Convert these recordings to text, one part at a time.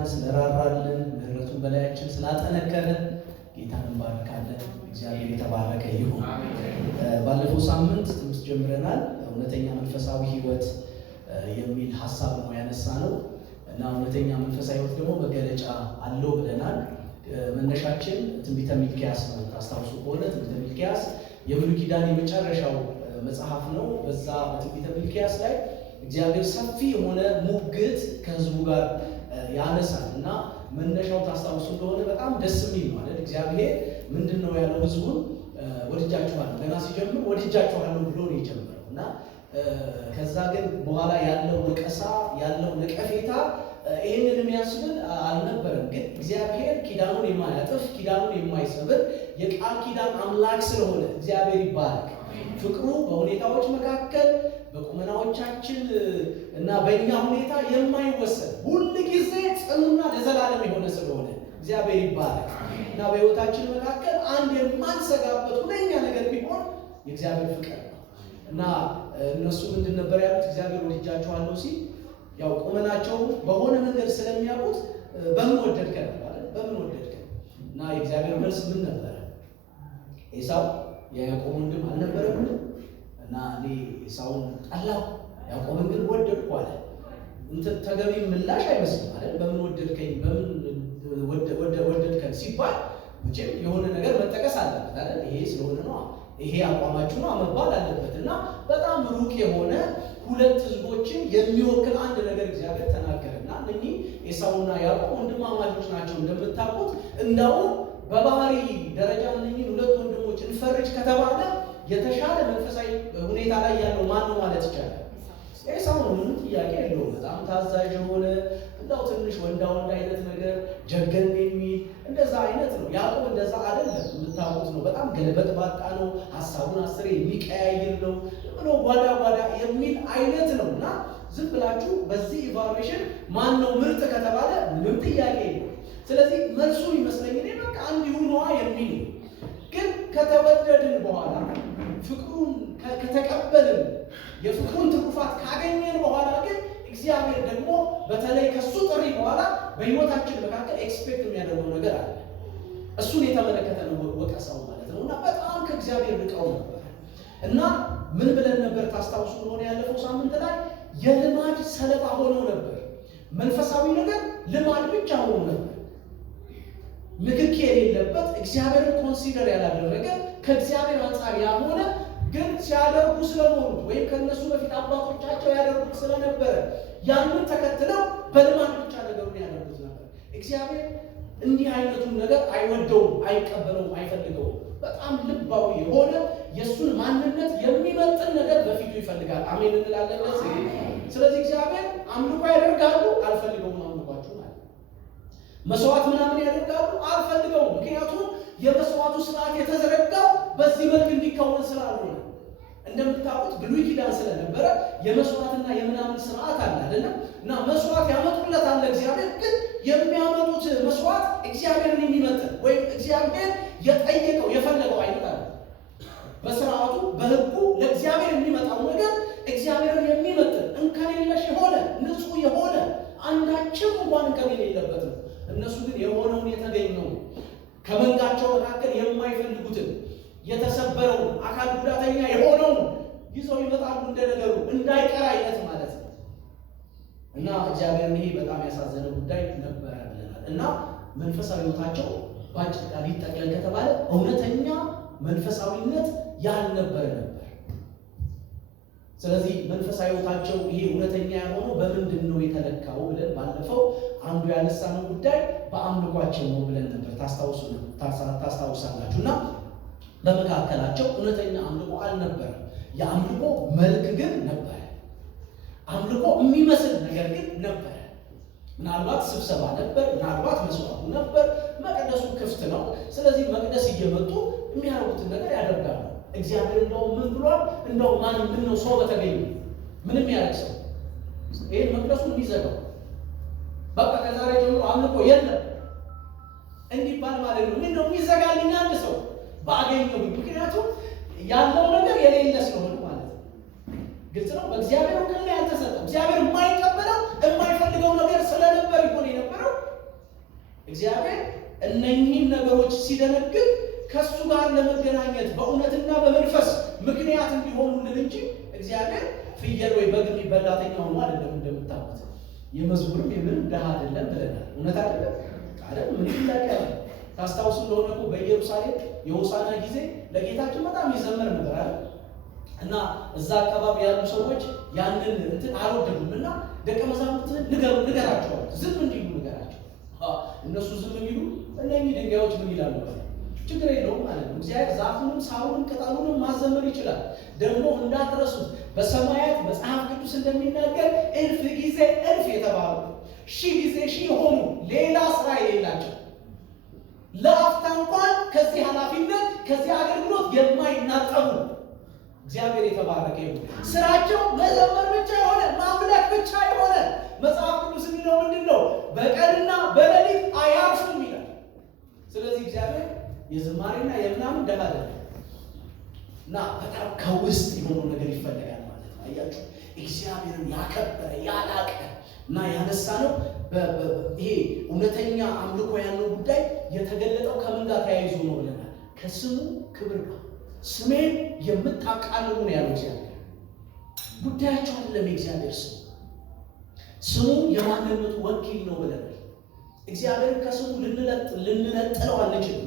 ስለረዳን ስለራራልን ምህረቱን በላያችን ስላጠነከረ ጌታን እንባርካለን። እግዚአብሔር የተባረከ ይሁን። ባለፈው ሳምንት ትምህርት ጀምረናል። እውነተኛ መንፈሳዊ ሕይወት የሚል ሀሳብ ነው ያነሳነው እና እውነተኛ መንፈሳዊ ሕይወት ደግሞ መገለጫ አለው ብለናል። መነሻችን ትንቢተ ሚልክያስ ነው። ታስታውሱ ከሆነ ትንቢተ ሚልክያስ የብሉይ ኪዳን የመጨረሻው መጽሐፍ ነው። በዛ በትንቢተ ሚልክያስ ላይ እግዚአብሔር ሰፊ የሆነ ሙግት ከህዝቡ ጋር ያነሳል እና መነሻው ታስታውሱ እንደሆነ በጣም ደስ የሚል ማለት እግዚአብሔር ምንድነው ያለው? ህዝቡን ወድጃችኋለሁ፣ ገና ሲጀምር ወድጃችኋለሁ ብሎ ነው የጀመረው እና ከዛ ግን በኋላ ያለው ወቀሳ ያለው ነቀፌታ ይህንን የሚያስብል አልነበረም። ግን እግዚአብሔር ኪዳኑን የማያጥፍ ኪዳኑን የማይሰብር የቃል ኪዳን አምላክ ስለሆነ እግዚአብሔር ይባረክ። ፍቅሩ በሁኔታዎች መካከል በቁመናዎቻችን እና በእኛ ሁኔታ የማይወሰን ሁል ጊዜ ጽኑና ለዘላለም የሆነ ስለሆነ እግዚአብሔር ይባረክ እና በህይወታችን መካከል አንድ የማንሰጋበት ሁነኛ ነገር ቢሆን የእግዚአብሔር ፍቅር ነው እና እነሱ ምንድን ነበር ያሉት? እግዚአብሔር ወድጃችኋለሁ ሲል ያው ቁመናቸው በሆነ መንገድ ስለሚያውቁት በምን ወደድከን ማለት በምን ወደድከን እና የእግዚአብሔር መልስ ምን ነበረ? ኤሳው የያዕቆብ ወንድም አልነበረም እና እኔ ኤሳውን ጠላሁ ያዕቆብን ግን ወደድኩ አለ። እንትን ተገቢ ምላሽ አይመስልም አይደል? በምን ወደድከኝ በምን ወደድከን ሲባል መቼም የሆነ ነገር መጠቀስ አለበት አይደል? ይሄ ስለሆነ ነው ይሄ አቋማችሁ ነው መባል አለበት እና በጣም ሩቅ የሆነ ሁለት ህዝቦችን የሚወክል አንድ ነገር እግዚአብሔር ተናገረና እነኚህ ኤሳውና ያዕቆብ ወንድማማቾች ናቸው እንደምታውቁት። እንዳውም በባህሪ ደረጃ እነኚህ ሁለት ወንድሞች እንፈርጅ ከተባለ የተሻለ መንፈሳዊ ሁኔታ ላይ ያለው ማን ነው ማለት ይቻላል? ኤሳው ነው። ምንም ጥያቄ የለውም። በጣም ታዛዥ የሆነ እንዳው ትንሽ ወንዳ አይነት ነገር ጀገን የሚል እንደዛ አይነት ነው። ያዕቆብ እንደዛ አይደለም፣ የምታውቁት ነው። በጣም ገለበጥ ባጣ ነው። ሐሳቡን አስሬ የሚቀያይር ነው ብሎ ጓዳ የሚል አይነት ነው እና ዝም ብላችሁ በዚህ ኢቫሉዌሽን ማን ነው ምርጥ ከተባለ ምንም ጥያቄ የለውም። ስለዚህ መልሱ ይመስለኝ እኔ በቃ እንዲሁ ነዋ የሚል ግን ከተወደድን በኋላ ፍቅሩን ከተቀበልን የፍቅሩን ትሩፋት ካገኘን በኋላ ግን እግዚአብሔር ደግሞ በተለይ ከሱ ጥሪ በኋላ በህይወታችን መካከል ኤክስፔክት የሚያደርገው ነገር አለ። እሱን የተመለከተ ነው ወቀሳው ማለት ነው እና በጣም ከእግዚአብሔር ርቀው ነበር እና ምን ብለን ነበር? ታስታውሱ እንደሆነ ያለፈው ሳምንት ላይ የልማድ ሰለባ ሆነው ነበር። መንፈሳዊ ነገር ልማድ ብቻ ሆኖ ነበር። ንክኪ የሌለበት እግዚአብሔርን ኮንሲደር ያላደረገ ከእግዚአብሔር አንጻር ያልሆነ ግን ሲያደርጉ ስለኖሩት ወይም ከነሱ በፊት አባቶቻቸው ያደርጉት ስለነበረ ያንን ተከትለው በልማድ ብቻ ነገሩን ያደርጉት ነበር። እግዚአብሔር እንዲህ አይነቱን ነገር አይወደውም፣ አይቀበለውም፣ አይፈልገውም። በጣም ልባዊ የሆነ የእሱን ማንነት የሚመጥን ነገር በፊቱ ይፈልጋል። አሜን እንላለን። ስለዚህ እግዚአብሔር አምልኮ ያደርጋሉ፣ አልፈልገውም አምልኳችሁ ማለት መስዋዕት ምናምን ያደርጋሉ፣ አልፈልገውም። ምክንያቱም የመስዋዕቱ ስርዓት የተዘረጋው በዚህ መልክ እንዲከወን ስላልሆነ እንደምታውቁት ብሉይ ኪዳን ስለነበረ የመስዋዕትና የምናምን ስርዓት አለ አይደለም እና መስዋዕት ያመጡለታል እግዚአብሔር። ግን የሚያመጡት መስዋዕት እግዚአብሔርን የሚመጥን ወይም እግዚአብሔር የጠየቀው የፈለገው አይነት አለ። በስርዓቱ በሕጉ ለእግዚአብሔር የሚመጣው ነገር እግዚአብሔርን የሚመጥን እንከን የለሽ የሆነ ንጹሕ የሆነ አንዳችም እንኳን እንከን የሌለበት ነው። እነሱ ግን የሆነውን የተገኘው ከመንጋቸው መካከል የማይፈልጉትን የተሰበረውን አካል ጉዳተኛ የሆነውን ይዘው ይመጣሉ፣ እንደነገሩ እንዳይቀር አይነት ማለት ነው እና እግዚአብሔር ይሄ በጣም ያሳዘነ ጉዳይ ነበረ ብለናል እና መንፈሳዊ ሕይወታቸው ባጭር ቃል ሊጠቅለል ከተባለ እውነተኛ መንፈሳዊነት ያልነበረ ነበር። ስለዚህ መንፈሳዊ ሕይወታቸው ይሄ እውነተኛ ያልሆነው በምንድን ነው የተለካው ብለን ባለፈው አንዱ ያነሳነው ጉዳይ በአምልኳቸው ነው ብለን ነበር። ታስታውሳላችሁ እና በመካከላቸው እውነተኛ አምልኮ አልነበረም። የአምልኮ መልክ ግን ነበረ። አምልኮ የሚመስል ነገር ግን ነበረ። ምናልባት ስብሰባ ነበር፣ ምናልባት መስዋዕቱ ነበር፣ መቅደሱ ክፍት ነው። ስለዚህ መቅደስ እየመጡ የሚያደርጉትን ነገር ያደርጋሉ። እግዚአብሔር እንደው ምን ብሏል? እንደው ምን ነው ሰው በተገኘ ምንም ያደርግ ሰው ይሄን መቅደሱን እንዲዘጋው በቃ ከዛሬ ጀምሮ አምልኮ የለም እንዲባል ማለት ነው። ምን ነው የሚዘጋልኝ አንድ ሰው ባገኘው? ምክንያቱም ያለው ነገር የሌለ ስለሆነ ማለት ነው። ግልጽ ነው። በእግዚአብሔር እውቅና ያልተሰጠው እግዚአብሔር የማይቀበለው የማይፈልገው ነገር ስለነበር ይሆን የነበረው እግዚአብሔር እነኚህን ነገሮች ሲደነግግ ከሱ ጋር ለመገናኘት በእውነትና በመንፈስ ምክንያት እንዲሆኑልን እንጂ እግዚአብሔር ፍየል ወይ በግ የሚበላተኛ ሆኖ አይደለም። እንደምታውቁት የመዝሙርም የምንም ድሃ አይደለም ብለናል። እውነት አይደለም አይደል? ምን ይላል? ታስታውሱ እንደሆነ እኮ በኢየሩሳሌም የሆሳዕና ጊዜ ለጌታችን በጣም ይዘመር ነበር አይደል? እና እዛ አካባቢ ያሉ ሰዎች ያንን እንትን አልወደዱም እና ደቀ መዛሙርትን ንገራቸው፣ ዝም እንዲሉ ንገራቸው። እነሱ ዝም የሚሉ እነኚህ ድንጋዮች ምን ይላሉ? ችግር የለውም ማለት ነው። እግዚአብሔር ዛፉንም ሳሩንም ቅጠሉንም ማዘመር ይችላል። ደግሞ እንዳትረሱት በሰማያት መጽሐፍ ቅዱስ እንደሚናገር እልፍ ጊዜ እልፍ የተባሉ ሺህ ጊዜ ሺህ የሆኑ ሌላ ስራ የሌላቸው ለአፍታ እንኳን ከዚህ ኃላፊነት ከዚህ አገልግሎት የማይናጠቡ እግዚአብሔር የተባረከ ይሁን። ስራቸው መዘመር ብቻ የሆነ ማምለክ ብቻ የሆነ መጽሐፍ ቅዱስ የሚለው ምንድን ነው? በቀንና በሌሊት አያርፉም ይላል። ስለዚህ እግዚአብሔር የዝማሬና የምናምን ደሃ አይደለም እና በጣም ከውስጥ የሆነው ነገር ይፈልጋል ማለት ነው። አያችሁ እግዚአብሔርን ያከበረ ያላቀ እና ያነሳ ነው። ይሄ እውነተኛ አምልኮ ያለው ጉዳይ የተገለጠው ከምን ጋር ተያይዞ ነው ብለናል? ከስሙ ክብር ጋር። ስሜን የምታቃልሉ ነው ያለው እግዚአብሔር። ጉዳያቸው አይደለም የእግዚአብሔር ስሙ የማንነቱ ወኪል ነው ብለናል። እግዚአብሔር ከስሙ ልንነጥለው አንችልም።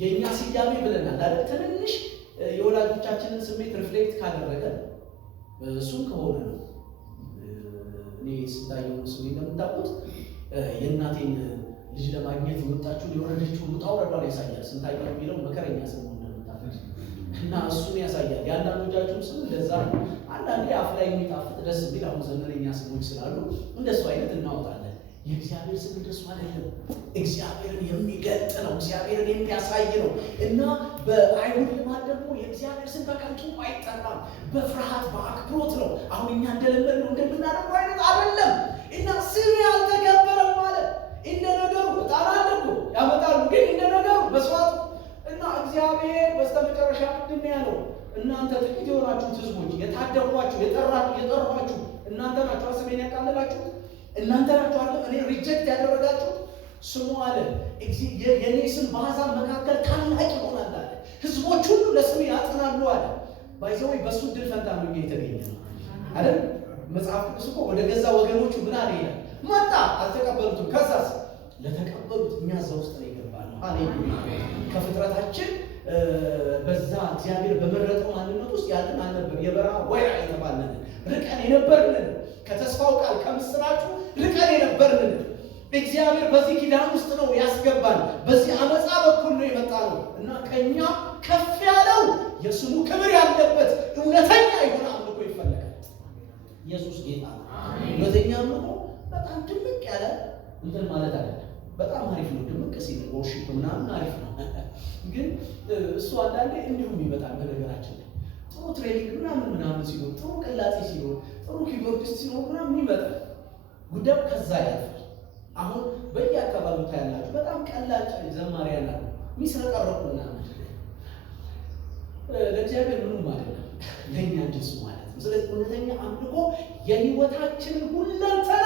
የእኛ ስያሜ ብለናል አይደል? ትንንሽ የወላጆቻችንን ስሜት ሪፍሌክት ካደረገ እሱም ከሆነ ነው። እኔ ስንታየው ስሜ እንደምታውቁት የእናቴን ልጅ ለማግኘት የወጣችው የወረደችው ውጣ ውረዷን ያሳያል። ስንታየው የሚለው መከረኛ ስም ነው እንደምታውቁት እና እሱን ያሳያል። የአንዳንዶቻችሁም ስም እንደዛ ነው። አንዳንዴ አፍ ላይ የሚጣፍጥ ደስ የሚል አሁን ዘመነኛ ስሞች ስላሉ እንደሱ አይነት እናወጣለን። የእግዚአብሔር ስም እንደሱ አይደለም። እግዚአብሔርን የሚገልጥ ነው። እግዚአብሔርን የሚያሳይ ነው እና በአይሁድ ልማድ ደግሞ የእግዚአብሔር ስም በከንቱ አይጠራም። በፍርሃት በአክብሮት ነው። አሁን እኛ እንደለመድነው እንደምናደርገው አይነት አይደለም እና ስም ያልተከበረም ማለት እንደ ነገሩ ጣራ አለኩ ያመጣሉ፣ ግን እንደ ነገሩ መስዋዕት እና እግዚአብሔር በስተመጨረሻ ምንድን ያለው? እናንተ ጥቂት የሆናችሁት ህዝቦች የታደጓችሁ የጠሯችሁ እናንተ ናችሁ። ስሜን ያቃለላችሁት እናንተ ናችሁ አለ። እኔ ሪጀክት ያደረጋችሁት ስሙ አለ። የኔ ስም በአሕዛብ መካከል ታላቅ ይሆናል አለ። ህዝቦች ሁሉ ለስሜ ያጥናሉ አለ። ባይዘው በሱ ድል ፈንታ ነው የተገኘ ነው አይደል? መጽሐፍ ቅዱስ እኮ ወደ ገዛ ወገኖቹ ምን አለ ይላል? መጣ፣ አልተቀበሉትም። ከዛስ ለተቀበሉት እኛ እዛ ውስጥ ነው የገባነው። ሃሌሉያ። ከፍጥረታችን በዛ እግዚአብሔር በመረጠው ማንነት ውስጥ ያለን አልነበር። የበረሃ ወይራ የተባለን ርቀን የነበርን ከተስፋው ቃል ከምስራቹ ርቀን የነበርን እግዚአብሔር በዚህ ኪዳን ውስጥ ነው ያስገባን። በዚህ አመፃ በኩል ነው የመጣ ነው እና ከኛ ከፍ ያለው የስሙ ክብር ያለበት እውነተኛ የሆነ አምልኮ ይፈልጋል። ኢየሱስ ጌታ ነው። እውነተኛ አምልኮ በጣም ድምቅ ያለ እንትን ማለት አይደለም። በጣም አሪፍ ነው ድምቅ ሲል ወርሺፕ ምናምን አሪፍ ነው። ግን እሱ አንዳንዴ እንዲሁም ይመጣል። በነገራችን ላይ ጥሩ ትሬኒንግ ምናምን ሲኖር፣ ጥሩ ቅላጼ ሲኖር፣ ጥሩ ኪቦርዲስት ሲኖር ምናምን ይመጣል። ጉዳዩ ከዛ ያልፋል። አሁን በየአካባቢው ታያላችሁ በጣም ቀላጭ ዘማሪያን አሉ የሚስረቀረቁ ምናምን። ለእግዚአብሔር ምንም አይደለም፣ ለእኛ እንጂ እሱ ማለት ነው። ስለዚህ እውነተኛ አምልኮ የህይወታችንን ሁለንተና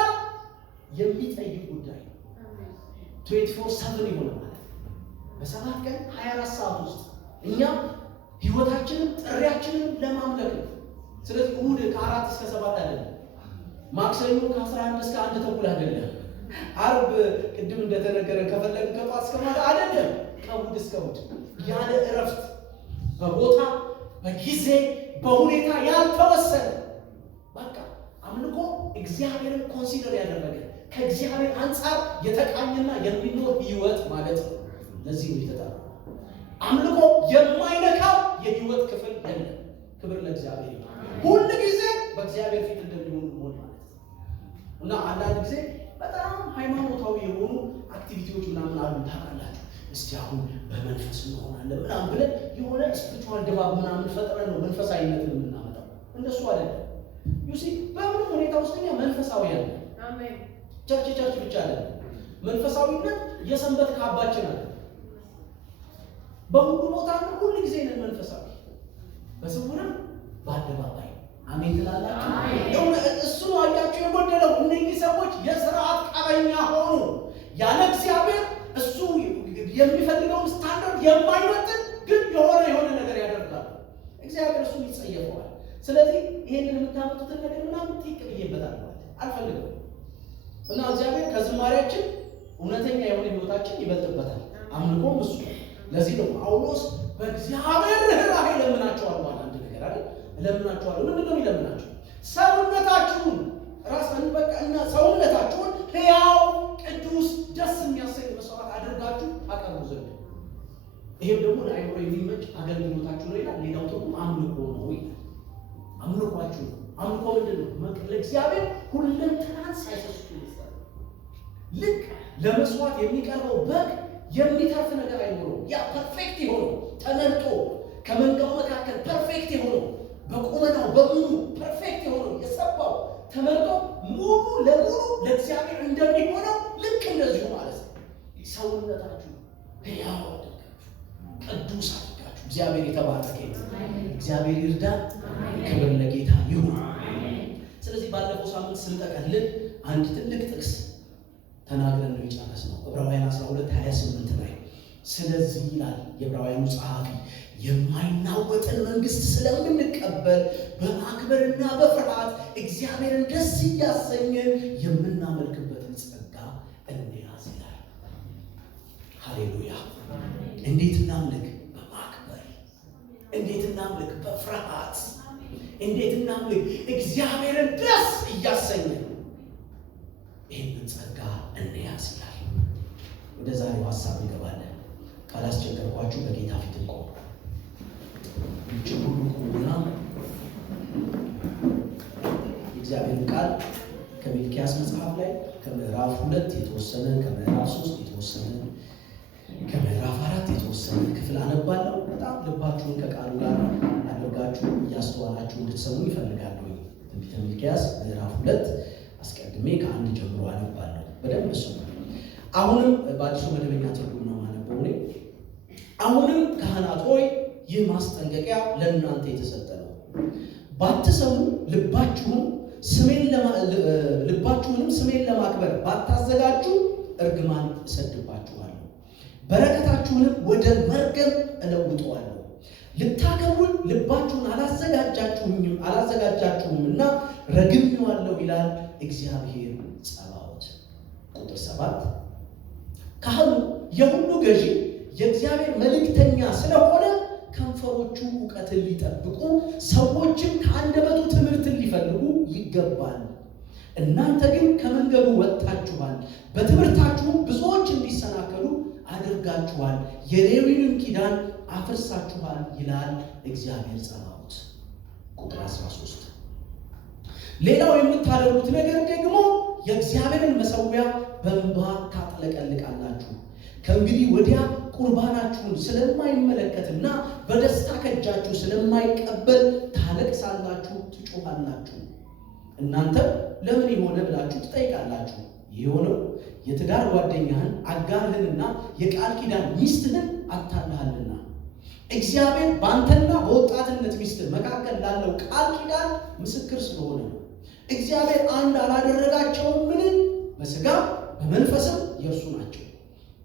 የሚጠይቅ ጉዳይ ነው። 24/7 ይሆነ ማለት ነው። በሰባት ቀን 24 ሰዓት ውስጥ እኛ ህይወታችንን ጥሪያችንን ለማምለክ ነው። ስለዚህ እሑድ ከ4 እስከ 7 አይደለም፣ ማክሰኞ ከ11 እስከ 1 ተኩል አይደለም፣ ዓርብ ቅድም እንደተነገረ ከፈለግን ከጧት እስከ ማታ አይደለም፣ ከእሑድ እስከ እሑድ ያለ እረፍት በቦታ በጊዜ በሁኔታ ያልተወሰነ በቃ አምልኮ እግዚአብሔርን ኮንሲደር ያደረገ ከእግዚአብሔር አንጻር የተቃኘና የሚኖር ህይወት ማለት ነው። ለዚህ ነው የተጠራው። አምልኮ የማይነካው የህይወት ክፍል የለም። ክብር ለእግዚአብሔር ይሁን። ሁሉ ጊዜ በእግዚአብሔር ፊት እንደሚሆኑ መሆን ማለት ነው እና አንዳንድ ጊዜ በጣም ሃይማኖታዊ የሆኑ አክቲቪቲዎች ምናምን አሉ ታውቃላችሁ። እስቲ አሁን በመንፈስ እንሆናለን ምናምን ብለን የሆነ ስፒሪቹዋል ድባብ ምናምን ፈጥረን ነው መንፈሳዊነትን የምናመጣው። እንደሱ አይደለም። ዩሲ በምንም ሁኔታ ውስጥ እኛ መንፈሳዊያን ነን። አሜን። ቸርች ብቻ አይደለም። መንፈሳዊነት የሰንበት ካባችን አለ። በሁሉ ቦታ ሁሉ ጊዜ ነን መንፈሳዊ፣ በስውርም በአደባባይ። አሜን ትላላችሁ? እሱ አያችሁ የጎደለው እነዚህ ሰዎች የሥርዓት ቀበኛ ሆኑ። ያለ እግዚአብሔር የማይመጥን ግን የሆነ ነገር ያደርጋሉ። እግዚአብሔር እሱን ይጸየፈዋል። ስለዚህ ይሄንን የምታመጡትን ነገር ምናምን ጥቂት ብዬበታል ማለት አልፈልግም እና እግዚአብሔር ከዝማሬያችን እውነተኛ የሆነ ህይወታችን ይበልጥበታል። አምልኮም እሱ። ለዚህ ነው ጳውሎስ በእግዚአብሔር ርኅራኄ ለምናቸዋል ማለት አንድ ነገር አይደል? ለምናቸዋል። ምንድን ነው የሚለምናቸው? ሰውነታችሁን ራስን በቃና ሰውነታችሁን ሕያው ቅዱስ ደስ የሚያሰኝ መስዋዕት አድርጋችሁ አቀርቡ ዘንድ። ይሄም ደግሞ ለአይምሮ የሚመች አገልግሎታችሁ ነው ይላል። ሌላው ደግሞ አምልኮ ነው ይላል። አምልኳችሁ ነው። አምልኮ ምንድን ነው? ለእግዚአብሔር ሁለንተናን ሳይሰስቱ ይሰጣል። ልክ ለመስዋዕት የሚቀርበው በግ የሚተርፍ ነገር አይኖረው። ያ ፐርፌክት የሆነው ተመርጦ ከመንጋው መካከል ፐርፌክት የሆነው በቁመናው በሙሉ ፐርፌክት የሆነው የሰባው ተመርጦ ሙሉ ለሙሉ ለእግዚአብሔር እንደሚሆነው ልክ እንደዚሁ ማለት ነው። ሰውነታችሁ ሕያው ቅዱስ አድርጋችሁ እግዚአብሔር የተባረከ እግዚአብሔር ይርዳን። ክብር ለጌታ ይሁን። ስለዚህ ባለፈው ሳምንት ስንጠቀልል አንድ ትልቅ ጥቅስ ተናግረን ነው የጨረስነው። ዕብራውያን 12:28 ላይ ስለዚህ ይላል የዕብራውያኑ ጸሐፊ የማይናወጥን መንግስት ስለምንቀበል በማክበርና በፍርሃት እግዚአብሔርን ደስ እያሰኘን የምናመልክበትን ጸጋ እንያዝ ይላል። ሃሌሉያ! እንዴት እናምልክ? በማክበር። እንዴት እናምልክ? በፍርሃት። እንዴት እናምልክ? እግዚአብሔርን ደስ እያሰኘን ይህንን ጸጋ እንያዝ ይላል። ወደ ዛሬው ሀሳብ እንገባለን። ካላስቸገርኳችሁ በጌታ ፊት እንቆም። ሁሉ ቁሙና የእግዚአብሔር ቃል ከሚልክያስ መጽሐፍ ላይ ከምዕራፍ 2 የተወሰነ፣ ከምዕራፍ 3 የተወሰነ፣ ከምዕራፍ 4 የተወሰነ ክፍል አነባለሁ። በጣም ልባችሁን ከቃሉ ጋር አድርጋችሁ እያስተዋላችሁ እንድትሰሙ ይፈልጋለሁ። ትንቢተ ሚልክያስ ምዕራፍ 2 አስቀድሜ ከአንድ ጀምሮ አነባለሁ። በደንብ እሱ አሁንም በአዲሱ መደበኛ ትርጉም ነው ማነበው እኔ። አሁንም ካህናት ሆይ ይህ ማስጠንቀቂያ ለእናንተ የተሰጠ ነው። ባትሰሙ ልባችሁንም ስሜን ለማክበር ባታዘጋጁ እርግማን እሰድባችኋለሁ፣ በረከታችሁንም ወደ መርገም እለውጠዋለሁ። ልታከብሩኝ ልባችሁን አላዘጋጃችሁምና ረግሜዋለሁ ይላል እግዚአብሔር ጸባዖት። ቁጥር 7 ካህኑ የሁሉ ገዢ የእግዚአብሔር መልእክተኛ ስለሆነ ከንፈሮቹ እውቀትን ሊጠብቁ ሰዎችም ከአንደበቱ ትምህርትን ሊፈልጉ ይገባል። እናንተ ግን ከመንገዱ ወጥታችኋል፣ በትምህርታችሁም ብዙዎች እንዲሰናከሉ አድርጋችኋል፣ የሌዊንም ኪዳን አፍርሳችኋል ይላል እግዚአብሔር ጸባዖት። ቁጥር 13 ሌላው የምታደርጉት ነገር ደግሞ የእግዚአብሔርን መሠዊያ በእንባ ታጥለቀልቃላችሁ። ከእንግዲህ ወዲያ ቁርባናችሁን ስለማይመለከትና በደስታ ከእጃችሁ ስለማይቀበል ታለቅሳላችሁ፣ ትጮኻላችሁ። እናንተ ለምን የሆነ ብላችሁ ትጠይቃላችሁ። የሆነው የትዳር ጓደኛህን አጋርህንና የቃል ኪዳን ሚስትህን አታለሃልና እግዚአብሔር በአንተና በወጣትነት ሚስትህ መካከል ላለው ቃል ኪዳን ምስክር ስለሆነ ነው። እግዚአብሔር አንድ አላደረጋቸውም? ምን በሥጋ በመንፈስም የእርሱ ናቸው።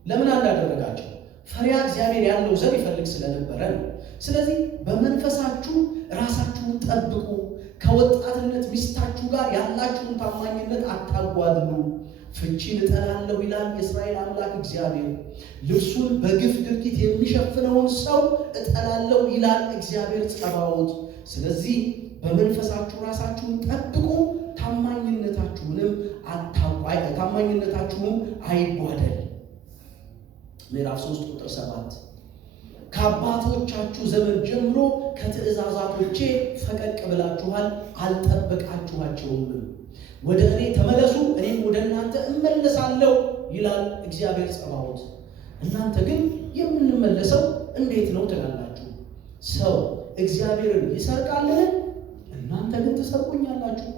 ለምን አላደረጋቸው? ፈሪሃ እግዚአብሔር ያለው ዘር ይፈልግ ስለነበረ ነው። ስለዚህ በመንፈሳችሁ ራሳችሁን ጠብቁ፣ ከወጣትነት ሚስታችሁ ጋር ያላችሁን ታማኝነት አታጓድሉ። ፍቺን እጠላለሁ ይላል የእስራኤል አምላክ እግዚአብሔር። ልብሱን በግፍ ድርጊት የሚሸፍነውን ሰው እጠላለሁ ይላል እግዚአብሔር ጸባዖት። ስለዚህ በመንፈሳችሁ ራሳችሁን ጠብቁ፣ ታማኝነታችሁም አይጓደል። ምዕራፍ 3 ቁጥር 7 ከአባቶቻችሁ ዘመን ጀምሮ ከትእዛዛቶቼ ፈቀቅ ብላችኋል፣ አልጠበቃችኋቸውም። ወደ እኔ ተመለሱ፣ እኔም ወደ እናንተ እመለሳለሁ ይላል እግዚአብሔር ጸባዖት። እናንተ ግን የምንመለሰው እንዴት ነው ትላላችሁ። ሰው እግዚአብሔርን ይሰርቃልን? እናንተ ግን ትሰርቁኛላችሁ።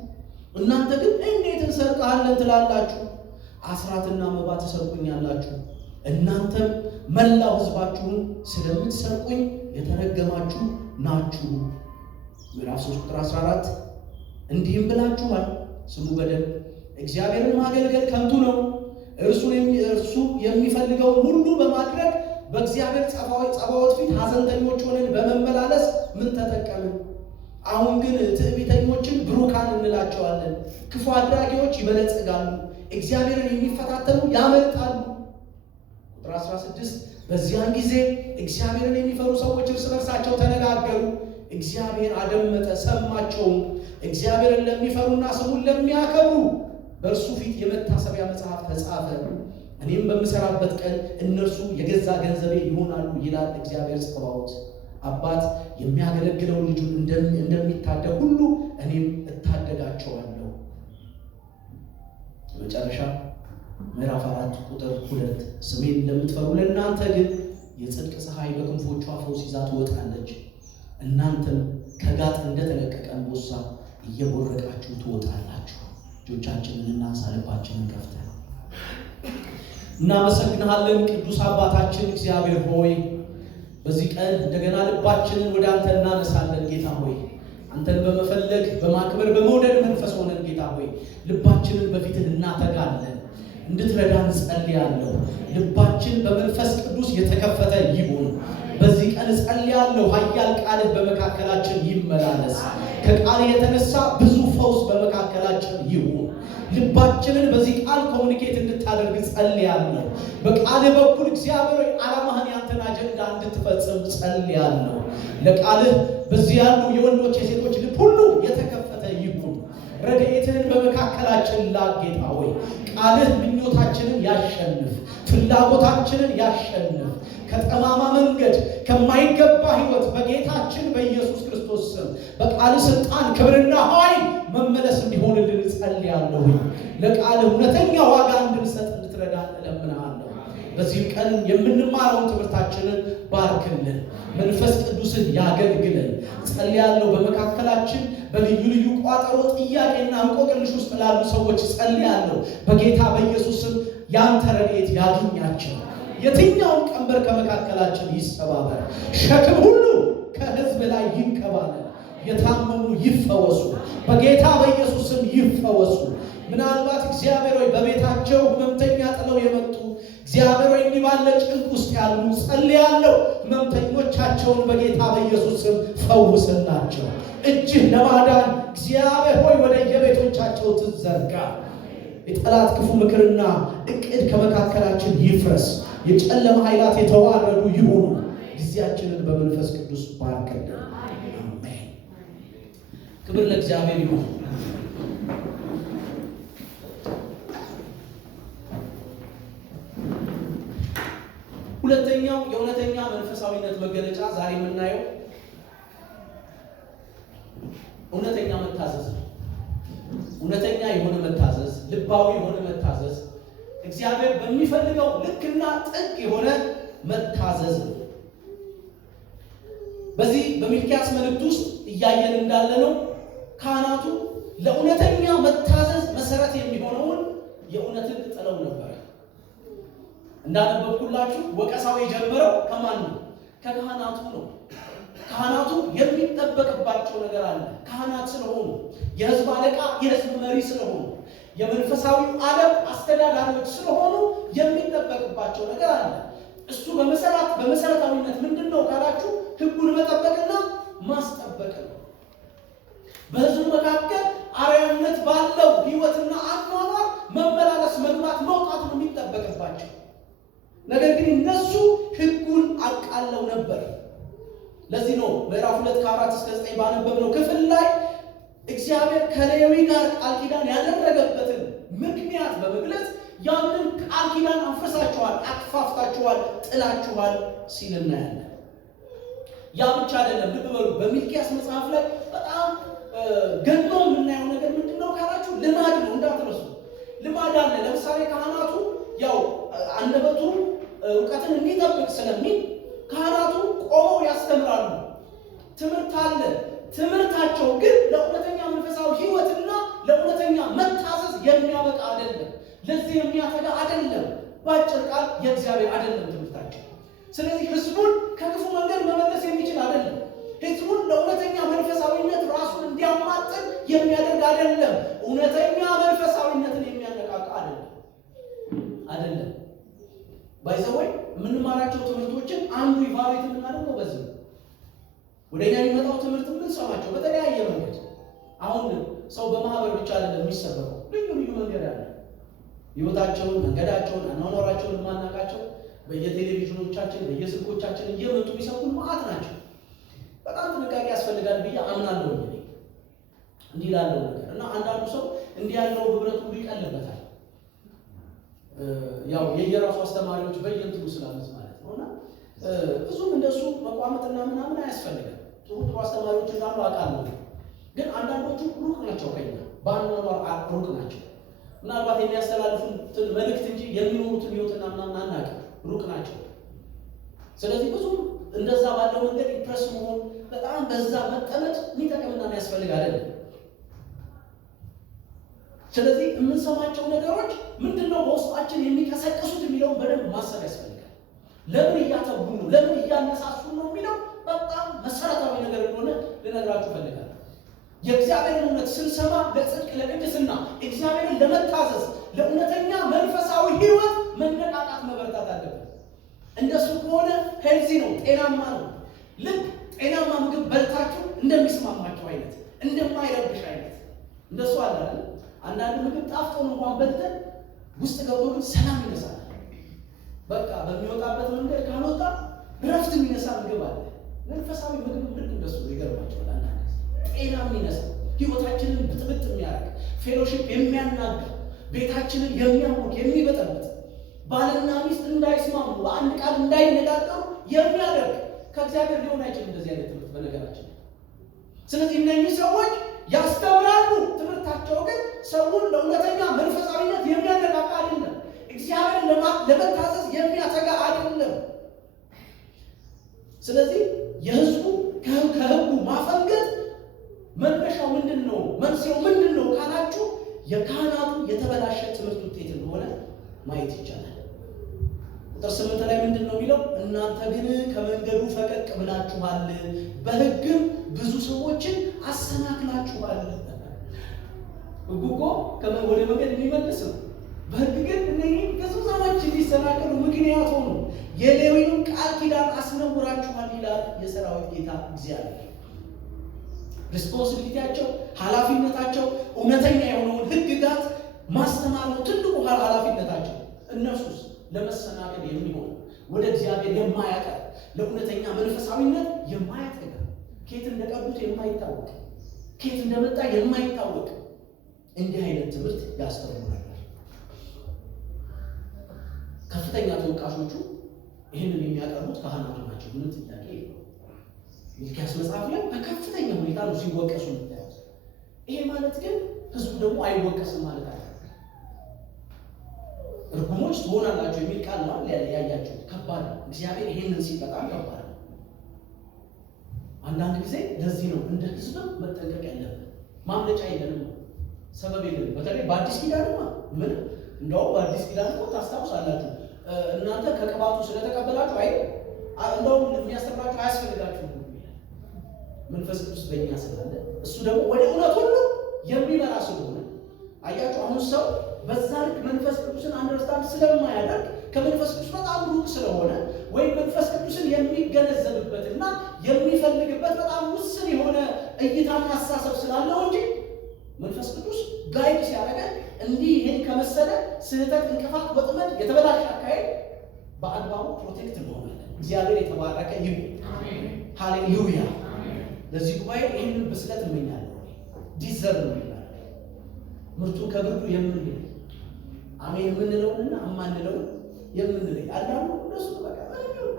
እናንተ ግን እንዴት እንሰርቃለን ትላላችሁ። አስራትና መባ ትሰርቁኛላችሁ። እናንተም መላው ሕዝባችሁን ስለምትሰርቁኝ የተረገማችሁ ናችሁ። ምዕራፍ 3 ቁጥር 14 እንዲህም ብላችኋል፣ ስሙ በደንብ እግዚአብሔርን ማገልገል ከንቱ ነው። እርሱ የሚፈልገውን ሁሉ በማድረግ በእግዚአብሔር ጸባዖት ፊት ሐዘንተኞች ሆነን በመመላለስ ምን ተጠቀምን? አሁን ግን ትዕቢተኞችን ብሩካን እንላቸዋለን። ክፉ አድራጊዎች ይበለጽጋሉ፣ እግዚአብሔርን የሚፈታተኑ ያመልጣሉ። ቁጥር 16 በዚያን ጊዜ እግዚአብሔርን የሚፈሩ ሰዎች እርስ በርሳቸው ተነጋገሩ። እግዚአብሔር አደመጠ ሰማቸውም። እግዚአብሔርን ለሚፈሩና ስሙን ለሚያከብሩ በእርሱ ፊት የመታሰቢያ መጽሐፍ ተጻፈ። እኔም በምሰራበት ቀን እነርሱ የገዛ ገንዘቤ ይሆናሉ ይላል እግዚአብሔር ጸባዖት። አባት የሚያገለግለው ልጁን እንደሚታደግ ሁሉ እኔም እታደጋቸዋለሁ። መጨረሻ ምዕራፍ 4 ቁጥር 2 ስሜን ለምትፈሩ ለእናንተ ግን የጽድቅ ፀሐይ በክንፎቿ ፈውስ ይዛ ትወጣለች። እናንተም ከጋጥ እንደተለቀቀ አንበሳ እየቦረቃችሁ ትወጣላችሁ። እጆቻችንን እናንሳ፣ ልባችንን ከፍተን እናመሰግንሃለን። ቅዱስ አባታችን እግዚአብሔር ሆይ በዚህ ቀን እንደገና ልባችንን ወደ አንተ እናነሳለን። ጌታ ሆይ አንተን በመፈለግ በማክበር በመውደድ መንፈስ ሆነን ጌታ ሆይ ልባችንን በፊትህ እናተጋለን። እንድትረዳን ጸልያለሁ። ልባችን በመንፈስ ቅዱስ የተከፈተ ይሁን። በዚህ ቀን ጸልያለሁ። ኃያል ቃልህ በመካከላችን ይመላለስ። ከቃልህ የተነሳ ብዙ ፈውስ በመካከላችን ይሁን። ልባችንን በዚህ ቃል ኮሙኒኬት እንድታደርግ ጸልያለሁ። በቃልህ በኩል እግዚአብሔር ዓላማህን ያንተን አጀንዳ እንድትፈጽም ጸልያለሁ። ለቃልህ በዚህ ያሉ የወንዶች የሴቶች ልብ ሁሉ የተከፈተ ይሁን። ረድኤትህን በመካከላችን ላክ ጌታ ሆይ። ቃልህ ምኞታችንን ያሸንፍ፣ ፍላጎታችንን ያሸንፍ። ከጠማማ መንገድ ከማይገባ ሕይወት በጌታችን በኢየሱስ ክርስቶስ ስም በቃል ስልጣን ክብርና ኃይል መመለስ እንዲሆንልን ጸልያለሁ። ለቃልህ እውነተኛ ዋጋ እንድንሰጥ እንድትረዳን እለምንሃለሁ። በዚህም ቀን የምንማረውን ትምህርታችንን ባርክልን፣ መንፈስ ቅዱስን ያገልግለን ጸልያለሁ። በመካከላችን በልዩ ልዩ ቋጠሮ ጥያቄና እንቆቅልሽ ውስጥ ላሉ ሰዎች ጸልያለሁ። በጌታ በኢየሱስ ስም ያንተ ረድኤት ያግኛቸው። የትኛውን ቀንበር ከመካከላችን ይሰባበር። ሸክም ሁሉ ከሕዝብ ላይ ይንከባለል። የታመሙ ይፈወሱ፣ በጌታ በኢየሱስ ስም ይፈወሱ። ምናልባት እግዚአብሔር ሆይ በቤታቸው ሕመምተኛ ጥለው የመጡ እግዚአብሔር ሆይ እንዲህ ባለ ጭንቅ ውስጥ ያሉ ጸልያለሁ። ሕመምተኞቻቸውን በጌታ በኢየሱስ ስም ፈውስላቸው። እጅህ ለማዳን እግዚአብሔር ሆይ ወደ የቤቶቻቸው ትዘርጋ። የጠላት ክፉ ምክርና እቅድ ከመካከላችን ይፍረስ። የጨለማ ኃይላት የተዋረዱ ይሁኑ። ጊዜያችንን በመንፈስ ቅዱስ ባርከን። አሜን። ክብር ለእግዚአብሔር ይሁን። ሁለተኛው የእውነተኛ መንፈሳዊነት መገለጫ ዛሬ የምናየው እውነተኛ መታዘዝ ነው። እውነተኛ የሆነ መታዘዝ፣ ልባዊ የሆነ መታዘዝ፣ እግዚአብሔር በሚፈልገው ልክና ጥግ የሆነ መታዘዝ ነው። በዚህ በሚልክያስ መልእክት ውስጥ እያየን እንዳለ ነው ካህናቱ ለእውነተኛ መታዘዝ መሰረት የሚሆነውን የእውነትን ጥለው ነበር። እንዳነበብኩላችሁ ወቀሳው የጀመረው ከማን ነው? ከካህናቱ ነው። ካህናቱ የሚጠበቅባቸው ነገር አለ። ካህናት ስለሆኑ፣ የሕዝብ አለቃ የሕዝብ መሪ ስለሆኑ፣ የመንፈሳዊ ዓለም አስተዳዳሪዎች ስለሆኑ የሚጠበቅባቸው ነገር አለ። እሱ በመሰረታዊነት ምንድን ነው ካላችሁ ሕጉን መጠበቅና ማስጠበቅ ነው። በሕዝቡ መካከል አርአያነት ባለው ሕይወትና አኗኗር መመላለስ፣ መግባት፣ መውጣት ነው የሚጠበቅባቸው። ነገር ግን እነሱ ሕጉን አቃለው ነበር። ለዚህ ነው ምዕራፍ 2 ከ4 እስከ 9 ባነበብነው ክፍል ላይ እግዚአብሔር ከሌዊ ጋር ቃል ኪዳን ያደረገበትን ምክንያት በመግለጽ ያንን ቃል ኪዳን አፍርሳችኋል፣ አጥፋፍታችኋል፣ ጥላችኋል ሲል እናያለን። ያ ብቻ አይደለም። ልብ በሉ። በሚልክያስ መጽሐፍ ላይ በጣም ገኖ የምናየው ነገር ምንድን ነው ካላችሁ ልማድ ነው። እንዳትረሱ፣ ልማድ አለ። ለምሳሌ ካህናቱ ያው አንደበቱ እውቀትን እንዲጠብቅ ስለሚል ካህናቱ ቆመው ያስተምራሉ። ትምህርት አለ። ትምህርታቸው ግን ለእውነተኛ መንፈሳዊ ሕይወትና ለእውነተኛ መታዘዝ የሚያበቃ አይደለም። ለዚህ የሚያተጋ አይደለም። በአጭር ቃል የእግዚአብሔር አይደለም ትምህርታቸው። ስለዚህ ሕዝቡን ከክፉ መንገድ መመለስ የሚችል አይደለም። ሕዝቡን ለእውነተኛ መንፈሳዊነት ራሱን እንዲያማጥን የሚያደርግ አይደለም። እውነተኛ መንፈሳዊነትን የሚያነቃቃ አይደለም። ባይዘወይ የምንማራቸው ትምህርቶችን አንዱ ኢቫሉዌት የምናደርገው በዚህ ነው። ወደኛ የሚመጣው ትምህርት የምንሰማቸው በተለያየ መንገድ። አሁን ሰው በማህበር ብቻ አይደለም የሚሰበከው፣ ልዩ ልዩ መንገድ አለ። ህይወታቸውን፣ መንገዳቸውን፣ አኗኗራቸውን የማናውቃቸው በየቴሌቪዥኖቻችን በየስልኮቻችን እየመጡ ቢሰሙን መዓት ናቸው። በጣም ጥንቃቄ ያስፈልጋል ብዬ አምናለሁ። እንዲህ ላለው ነገር እና አንዳንዱ ሰው እንዲህ ያለው ህብረት ሁሉ ይቀልበታል። ያው የየራሱ አስተማሪዎች በየእንትኑ ስላሉት ማለት ነው። እና ብዙም እንደሱ መቋመጥና ምናምን አያስፈልግም። ጥሩ ጥሩ አስተማሪዎች እንዳሉ አውቃለሁ። ግን አንዳንዶቹ ሩቅ ናቸው፣ ከኛ በአኗኗር ሩቅ ናቸው። ምናልባት የሚያስተላልፉትን መልእክት እንጂ የሚኖሩትን ህይወትና ምናምን አናውቅም፣ ሩቅ ናቸው። ስለዚህ ብዙም እንደዛ ባለው መንገድ ኢምፕረስ መሆን በጣም በዛ መጠመጥ የሚጠቅምና የሚያስፈልግ አይደለም። ስለዚህ የምንሰማቸው ነገሮች ምንድነው በውስጣችን የሚቀሰቅሱት የሚለውን በደንብ ማሰብ ያስፈልጋል። ለምን እያተቡ ነው፣ ለምን እያነሳሱ ነው የሚለው በጣም መሰረታዊ ነገር እንደሆነ ልነግራችሁ ፈልጋለሁ። የእግዚአብሔርን እውነት ስንሰማ ለጽድቅ፣ ለቅድስና፣ እግዚአብሔርን ለመታዘዝ፣ ለእውነተኛ መንፈሳዊ ህይወት መነቃቃት፣ መበርታት አለብን። እንደሱ ከሆነ ሄልዚ ነው፣ ጤናማ ነው። ልክ ጤናማ ምግብ በልታችሁ እንደሚስማማችሁ አይነት፣ እንደማይረብሽ አይነት እንደሱ አለ አይደል? አንዳንድ ምግብ ጣፍጦን እንኳን በልተን ውስጥ ገብቶ ግን ሰላም ይነሳል። በቃ በሚወጣበት መንገድ ካልወጣ እረፍት የሚነሳ ምግብ አለ። መንፈሳዊ ምግብ ልክ እንደሱ ይገርማችኋል። አንዳንድ ጤና የሚነሳ ህይወታችንን ብጥብጥ የሚያደርግ ፌሎሺፕ የሚያናጋ ቤታችንን የሚያውቅ የሚበጠብጥ ባልና ሚስት እንዳይስማሙ በአንድ ቃል እንዳይነጋገሩ የሚያደርግ ከእግዚአብሔር ሊሆን አይችልም እንደዚህ አይነት ትምህርት በነገራችን። ስለዚህ እነኚህ ሰዎች ያስተምራሉ፣ ትምህርታቸው ግን ሰውን ለእውነተኛ መንፈሳዊነት የሚያነቃቃ አይደለም። እግዚአብሔርን ለመታዘዝ የሚያተጋ አይደለም። ስለዚህ የህዝቡ ከህጉ ማፈንገጥ መነሻው ምንድን ነው? መንስኤው ምንድን ነው ካላችሁ የካህናቱ የተበላሸ ትምህርት ውጤት እንደሆነ ማየት ይቻላል። ቁጥር 8 ላይ ምንድን ነው የሚለው? እናንተ ግን ከመንገዱ ፈቀቅ ብላችኋል፣ በህግም ብዙ ሰዎችን አሰናክላችኋል። ህጉ እኮ ወደ መንገድ የሚመልስ ነው። በህግ ግን እነዚህ ብዙ ሰዎች እንዲሰናከሉ ምክንያት ሆኑ። የሌዊንም ቃል ኪዳን አስነውራችኋል ይላል የሰራዊት ጌታ እግዚአብሔር። ሪስፖንሲቢሊቲያቸው፣ ኃላፊነታቸው እውነተኛ የሆነውን ህግጋት ማስተማር ነው ትልቁ ኃላፊነታቸው። እነሱስ ለመሰናከል የሚሆን ወደ እግዚአብሔር የማያቀር ለእውነተኛ መንፈሳዊነት የማያተጋ ከየት እንደቀዱት የማይታወቅ ከየት እንደመጣ የማይታወቅ እንዲህ አይነት ትምህርት ያስተምሩ ነበር። ከፍተኛ ተወቃሾቹ ይህንን የሚያቀርቡት ካህናቱ ናቸው። ምንም ጥያቄ የለውም። ሚልክያስ መጽሐፍ ላይ በከፍተኛ ሁኔታ ነው ሲወቀሱ የምታዩት። ይሄ ማለት ግን ህዝቡ ደግሞ አይወቀስም ማለት አይደለም። እርጉሞች ትሆናላችሁ የሚል ቃል ነው ያያችሁ። ከባድ ነው። እግዚአብሔር ይሄንን ሲቀጣ ከባድ ነው። አንዳንድ ጊዜ ለዚህ ነው እንደ ህዝብ መጠንቀቅ ያለብን። ማምለጫ የለንም፣ ሰበብ የለንም። በተለይ በአዲስ ኪዳንማ ምን እንደው በአዲስ ኪዳን እኮ ታስታውሳላችሁ። እናንተ ከቅባቱ ስለተቀበላችሁ እንደውም የሚያስተምራችሁ አያስፈልጋችሁም ይላል። መንፈስ ቅዱስ በእኛ ስላለ እሱ ደግሞ ወደ እውነት ሁሉ የሚመራ ስለሆነ አያችሁ። አሁን ሰው በዛ ልክ መንፈስ ቅዱስን አንደርስታንድ ስለማያደርግ ከመንፈስ ቅዱስ በጣም ሩቅ ስለሆነ ወይም መንፈስ ቅዱስን የሚገነዘብበትና የሚፈልግበት በጣም ውስን የሆነ እይታና አስተሳሰብ ስላለው እንጂ መንፈስ ቅዱስ ጋይድ ሲያደርገን እንዲህ ይህን ከመሰለ ስህተት፣ እንቅፋት፣ ወጥመድ፣ የተበላሸ አካሄድ በአግባቡ ፕሮቴክት እንሆናለን። እግዚአብሔር የተባረከ ይሁን። ሃሌሉያ። ለዚህ ጉባኤ ይህንን ብስለት እመኛለሁ። ዲዘርቭ ነው ይላል ምርቱ ከብርዱ የምንለይ አሜን የምንለውንና እማንለው የምንለይ አንዳንዱ እነሱ በቃ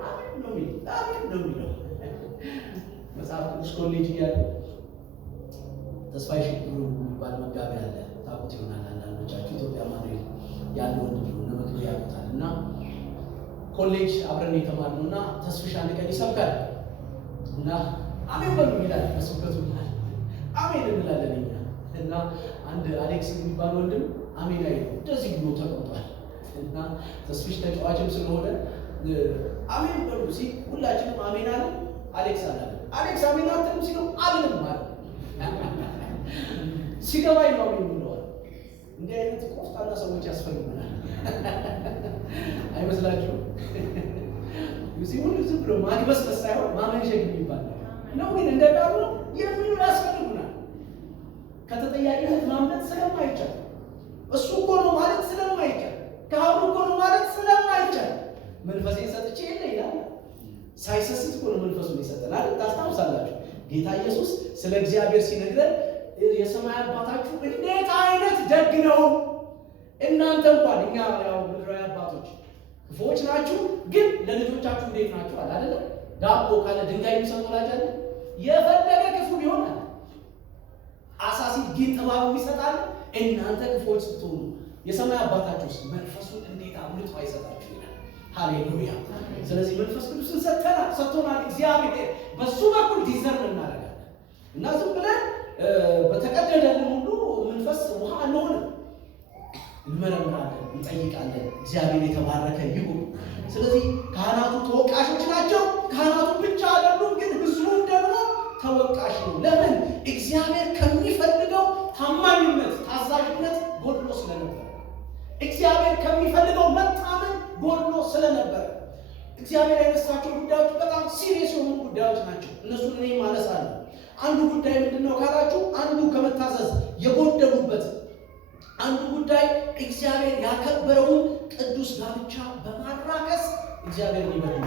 አሜን ነው የሚለው መጽሐፍ ቅዱስ ኮሌጅ እያለ ተስፋዬ ሽብሩ የሚባል መጋቢ አለ። ታውቁት ይሆናል አንዳንዶቻችሁ። ኢትዮጵያ ማኑኤል ያለው ወንድም ነው ለመክሊያ ያውቁታል። እና ኮሌጅ አብረን የተማርነው እና ተስፍሽ አንድ ቀን ይሰብካል እና አሜን በሉ ይላል። በስብከቱ ይላል አሜን እንላለን እኛ እና አንድ አሌክስ የሚባል ወንድም አሜን አይደል እንደዚህ ብሎ ተቀምጧል። እና ተስፍሽ ተጫዋችም ስለሆነ አሜን በሉ ሲል ሁላችንም አሜን አለ። አሌክስ አለ። አሌክስ አሜን አትልም ሲለው አልልም ማለት ሲገባኝ ነው የሚለው። እንዲህ አይነት ቆፍጣና ሰዎች ያስፈልጉናል አይመስላችሁም? ሁሉ ዝም ብሎ ማግበስበስ ሳይሆን ማመንሸግ የሚባል ነው። ግን እንደቃሉ የሚሉ ያስፈልጉናል። ከተጠያቂነት ማምለጥ ስለማይቻል እሱ እኮ ነው ማለት ስለማይቻል ካህኑ እኮ ነው ማለት ስለማይቻል መንፈሴን ሰጥቼ የለ ይላል። ሳይሰስት እኮ ነው መንፈሱን ይሰጠናል። ታስታውሳላችሁ ጌታ ኢየሱስ ስለ እግዚአብሔር ሲነግረን የሰማይ አባታችሁ እንዴት አይነት ደግ ነው፣ እናንተ እንኳን እኛ ያው ምድራዊ አባቶች ክፉዎች ናችሁ፣ ግን ለልጆቻችሁ እንዴት ናችሁ አለ አይደል? ዳቦ ካለ ድንጋይ የሚሰጥ ወላጅ አለ? የፈለገ ክፉ ቢሆን አሳሲ ግን ጥባብ ይሰጣል። እናንተ ክፉዎች ስትሆኑ የሰማይ አባታችሁስ መንፈሱን እንዴት አብልጦ አይሰጣችሁ ይላል። ሃሌሉያ። ስለዚህ መንፈስ ቅዱስን ሰጥቶናል እግዚአብሔር። በሱ በኩል ዲዘርቭ እናደርጋለን እና ዝም ብለን በተቀደደልን ሁሉ መንፈስ ውሃ አንሆንም። እንመረምራለን፣ እንጠይቃለን። እግዚአብሔር የተባረከ ይሁን። ስለዚህ ካህናቱ ተወቃሾች ናቸው። ካህናቱ ብቻ አይደሉም፣ ግን ህዝቡም ደግሞ ተወቃሽ ነው። ለምን? እግዚአብሔር ከሚፈልገው ታማኝነት፣ ታዛዥነት ጎድሎ ስለነበር፣ እግዚአብሔር ከሚፈልገው መታመን ጎድሎ ስለነበር እግዚአብሔር ያነሳቸው ጉዳዮች በጣም ሲሪየስ የሆኑ ጉዳዮች ናቸው። እነሱን እኔ ማነሳለሁ። አንዱ ጉዳይ ምንድነው ካላችሁ፣ አንዱ ከመታዘዝ የጎደሉበት አንዱ ጉዳይ እግዚአብሔር ያከበረውን ቅዱስ ጋብቻ በማራከስ እግዚአብሔር ይበድላል።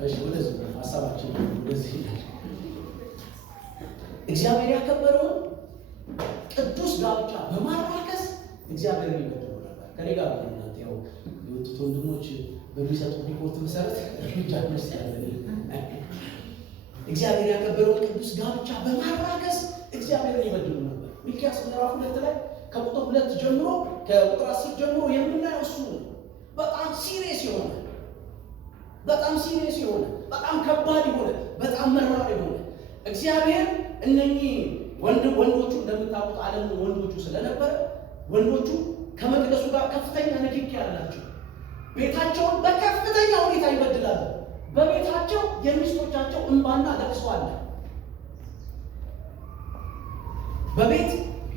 እሺ ወደዚህ ሐሳባችን ወደዚህ እግዚአብሔር ያከበረውን ቅዱስ ጋብቻ በማራከስ እግዚአብሔር ይበድላል ነበር። ከኔ ጋር እናንተ ያው የወጡት ወንድሞች በሚሰጡ ሪፖርት መሰረት እርምጃ ወስደናል። እግዚአብሔር ያከበረውን ቅዱስ ጋብቻ በማራከስ እግዚአብሔር ይበድሉ ነበር። ሚክያስ ምዕራፍ 2 ላይ ከቁጥር 2 ጀምሮ ከቁጥር 10 ጀምሮ የምናየው እሱ በጣም ሲሪየስ የሆነ በጣም ከባድ የሆነ በጣም መራር የሆነ እግዚአብሔር እነኚህ ወንዶቹ እንደምታውቁት ዓለም ወንዶቹ ስለነበረ ወንዶቹ ከመቅደሱ ጋር ከፍተኛ ንክኪ ያላቸው ቤታቸውን በከፍተኛ ሁኔታ ይበድላሉ። በቤታቸው የሚስቶቻቸው እንባና ለቅሶ አለ። በቤት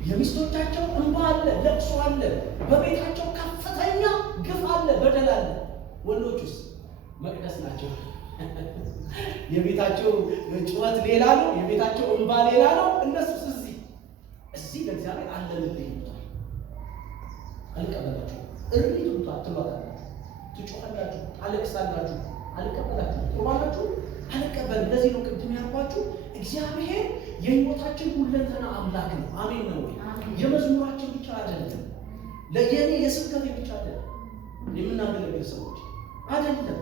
የሚስቶቻቸው እንባ አለ፣ ለቅሶ አለ። በቤታቸው ከፍተኛ ግፍ አለ፣ በደል አለ። ወንዶቹስ መቅደስ ናቸው። የቤታቸው ጩኸት ሌላ ነው፣ የቤታቸው እንባ ሌላ ነው። እነሱስ እዚህ ለእግዚአብሔር አለንልህ ይሉታል። አልቀበላችሁ እሪ ትሉታላችሁ፣ ትጮኻላችሁ፣ ታለቅሳላችሁ። አልቀበላችሁ ቁርባናችሁ አልቀበልም። ለዚህ ነው ቅድም ያልኳችሁ እግዚአብሔር የሕይወታችን ሁለንተና አምላክ ነው። አሜን ነው ወይ? የመዝሙራችን ብቻ አይደለም፣ ለየኔ የስብከቴ ብቻ አይደለም፣ የምናገለግል ሰዎች አይደለም።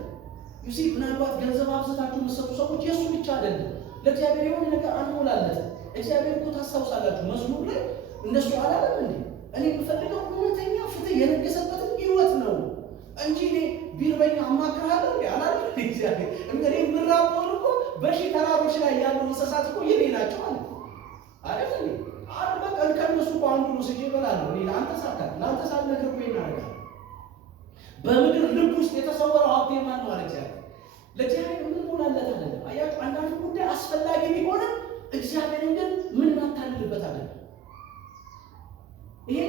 ዩሲ ምናልባት ገንዘብ አብዝታችሁ የምትሰጡ ሰዎች የእሱ ብቻ አይደለም። ለእግዚአብሔር የሆነ ነገር አንሞላለት። እግዚአብሔር እኮ ታስታውሳላችሁ መዝሙር ላይ እንደሱ አላለም እንዴ? እኔ የምፈልገው እውነተኛ ፍትህ የነገሰበትን ሕይወት ነው እንጂ እኔ ቢርበኛ አማክራለሁ ያላል እግዚአብሔር። እንግዲህ ምራቆን እኮ በሺህ ተራሮች ላይ ያሉ እንስሳት እኮ የኔ ናቸው አለ አይደል? በቃ ከእነሱ እኮ አንዱ ነው ስጄ እበላለሁ። እኔ ለአንተ ሳልነግር እኮ ይናረጋል። በምድር ልብ ውስጥ የተሰወረው ሀብቴ ማን ነው አለ እግዚአብሔር። ለእግዚአብሔር ምን ሆናለት አይደለም። አያችሁ አንዳንድ ጉዳይ አስፈላጊ ቢሆንም እግዚአብሔርን ግን ምን ማታልልበት አይደለም። ይሄ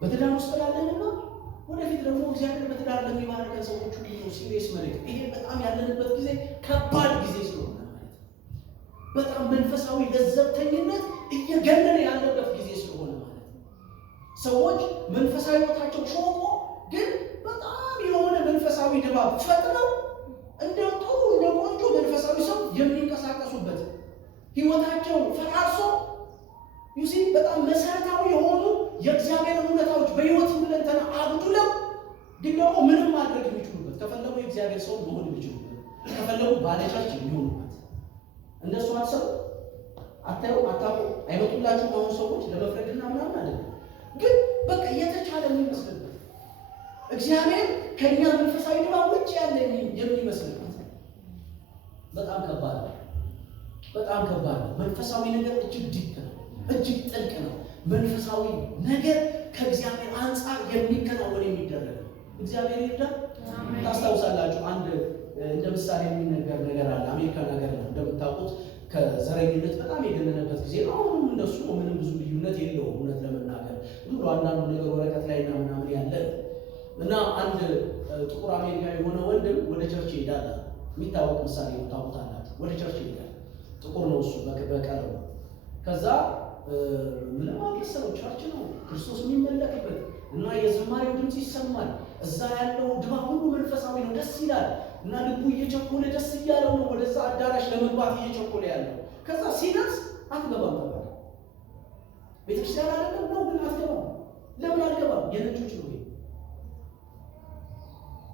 በትዳር ውስጥ ላለንና ወደፊት ደግሞ እግዚአብሔር በትዳር ለሚባርከን ሰዎች ሁሉ ነው ሲሪየስ መልእክት። ይሄ በጣም ያለንበት ጊዜ ከባድ ጊዜ ስለሆነ ማለት በጣም መንፈሳዊ ለዘብተኝነት እየገነነ ያለበት ጊዜ ስለሆነ ማለት ሰዎች መንፈሳዊ ሕይወታቸው ሾቆ ግን በጣም የሆነ መንፈሳዊ ድባብ ፈጥረው እንደ ጥሩ እንደ ቆንጆ መንፈሳዊ ሰው የሚንቀሳቀሱበት ሕይወታቸው ፈራርሶ ዩሲ በጣም መሰረታዊ የሆኑ የእግዚአብሔር እውነታዎች በሕይወት ሁለንተና አጉድለው ግን ደግሞ ምንም ማድረግ የሚችሉበት ከፈለጉ የእግዚአብሔር ሰው መሆን የሚችሉበት ከፈለጉ ባለቻች የሚሆኑበት እንደሱ አሰቡ አታዩ አታውቁ አይመጡላችሁ። አሁን ሰዎች ለመፍረድና ምናምን አይደለም፣ ግን በቃ የተቻለ የሚመስልበት እግዚአብሔር ከኛ መንፈሳዊ ድባብ ውጭ ያለ የሚመስልበት በጣም ከባድ ነው። በጣም ከባድ ነው። መንፈሳዊ ነገር እጅግ ዲፕ ነው፣ እጅግ ጥልቅ ነው። መንፈሳዊ ነገር ከእግዚአብሔር አንጻር የሚከናወን የሚደረግ እግዚአብሔር ይርዳል። ታስታውሳላችሁ አንድ እንደ ምሳሌ የሚነገር ነገር አለ። አሜሪካ ነገር ነው እንደምታውቁት ከዘረኝነት በጣም የገነነበት ጊዜ ነው። አሁንም እንደሱ ምንም ብዙ ልዩነት ግንኙነት የለውም። እውነት ለመናገር ዝም ብሎ አንዳንዱ ነገር ወረቀት ላይ እና ምናምን ያለ እና አንድ ጥቁር አሜሪካዊ የሆነ ወንድም ወደ ቸርች ይሄዳል። የሚታወቅ ምሳሌ ነው፣ ታውቁታላችሁ። ወደ ቸርች ይሄዳል። ጥቁር ነው እሱ በቀለው። ከዛ ምንም አልመሰለው፣ ቸርች ነው ክርስቶስ የሚመለክበት እና የዝማሬው ድምፅ ይሰማል። እዛ ያለው ድባብ ሁሉ መንፈሳዊ ነው፣ ደስ ይላል። እና ልቡ እየቸኮለ ደስ እያለው ነው ወደዛ አዳራሽ ለመግባት እየቸኮለ ያለው። ከዛ ሲደርስ አትገባም ነበር። ቤተክርስቲያን አይደለም ነው ግን አትገባም። ለምን አልገባም? የነጮች ነው።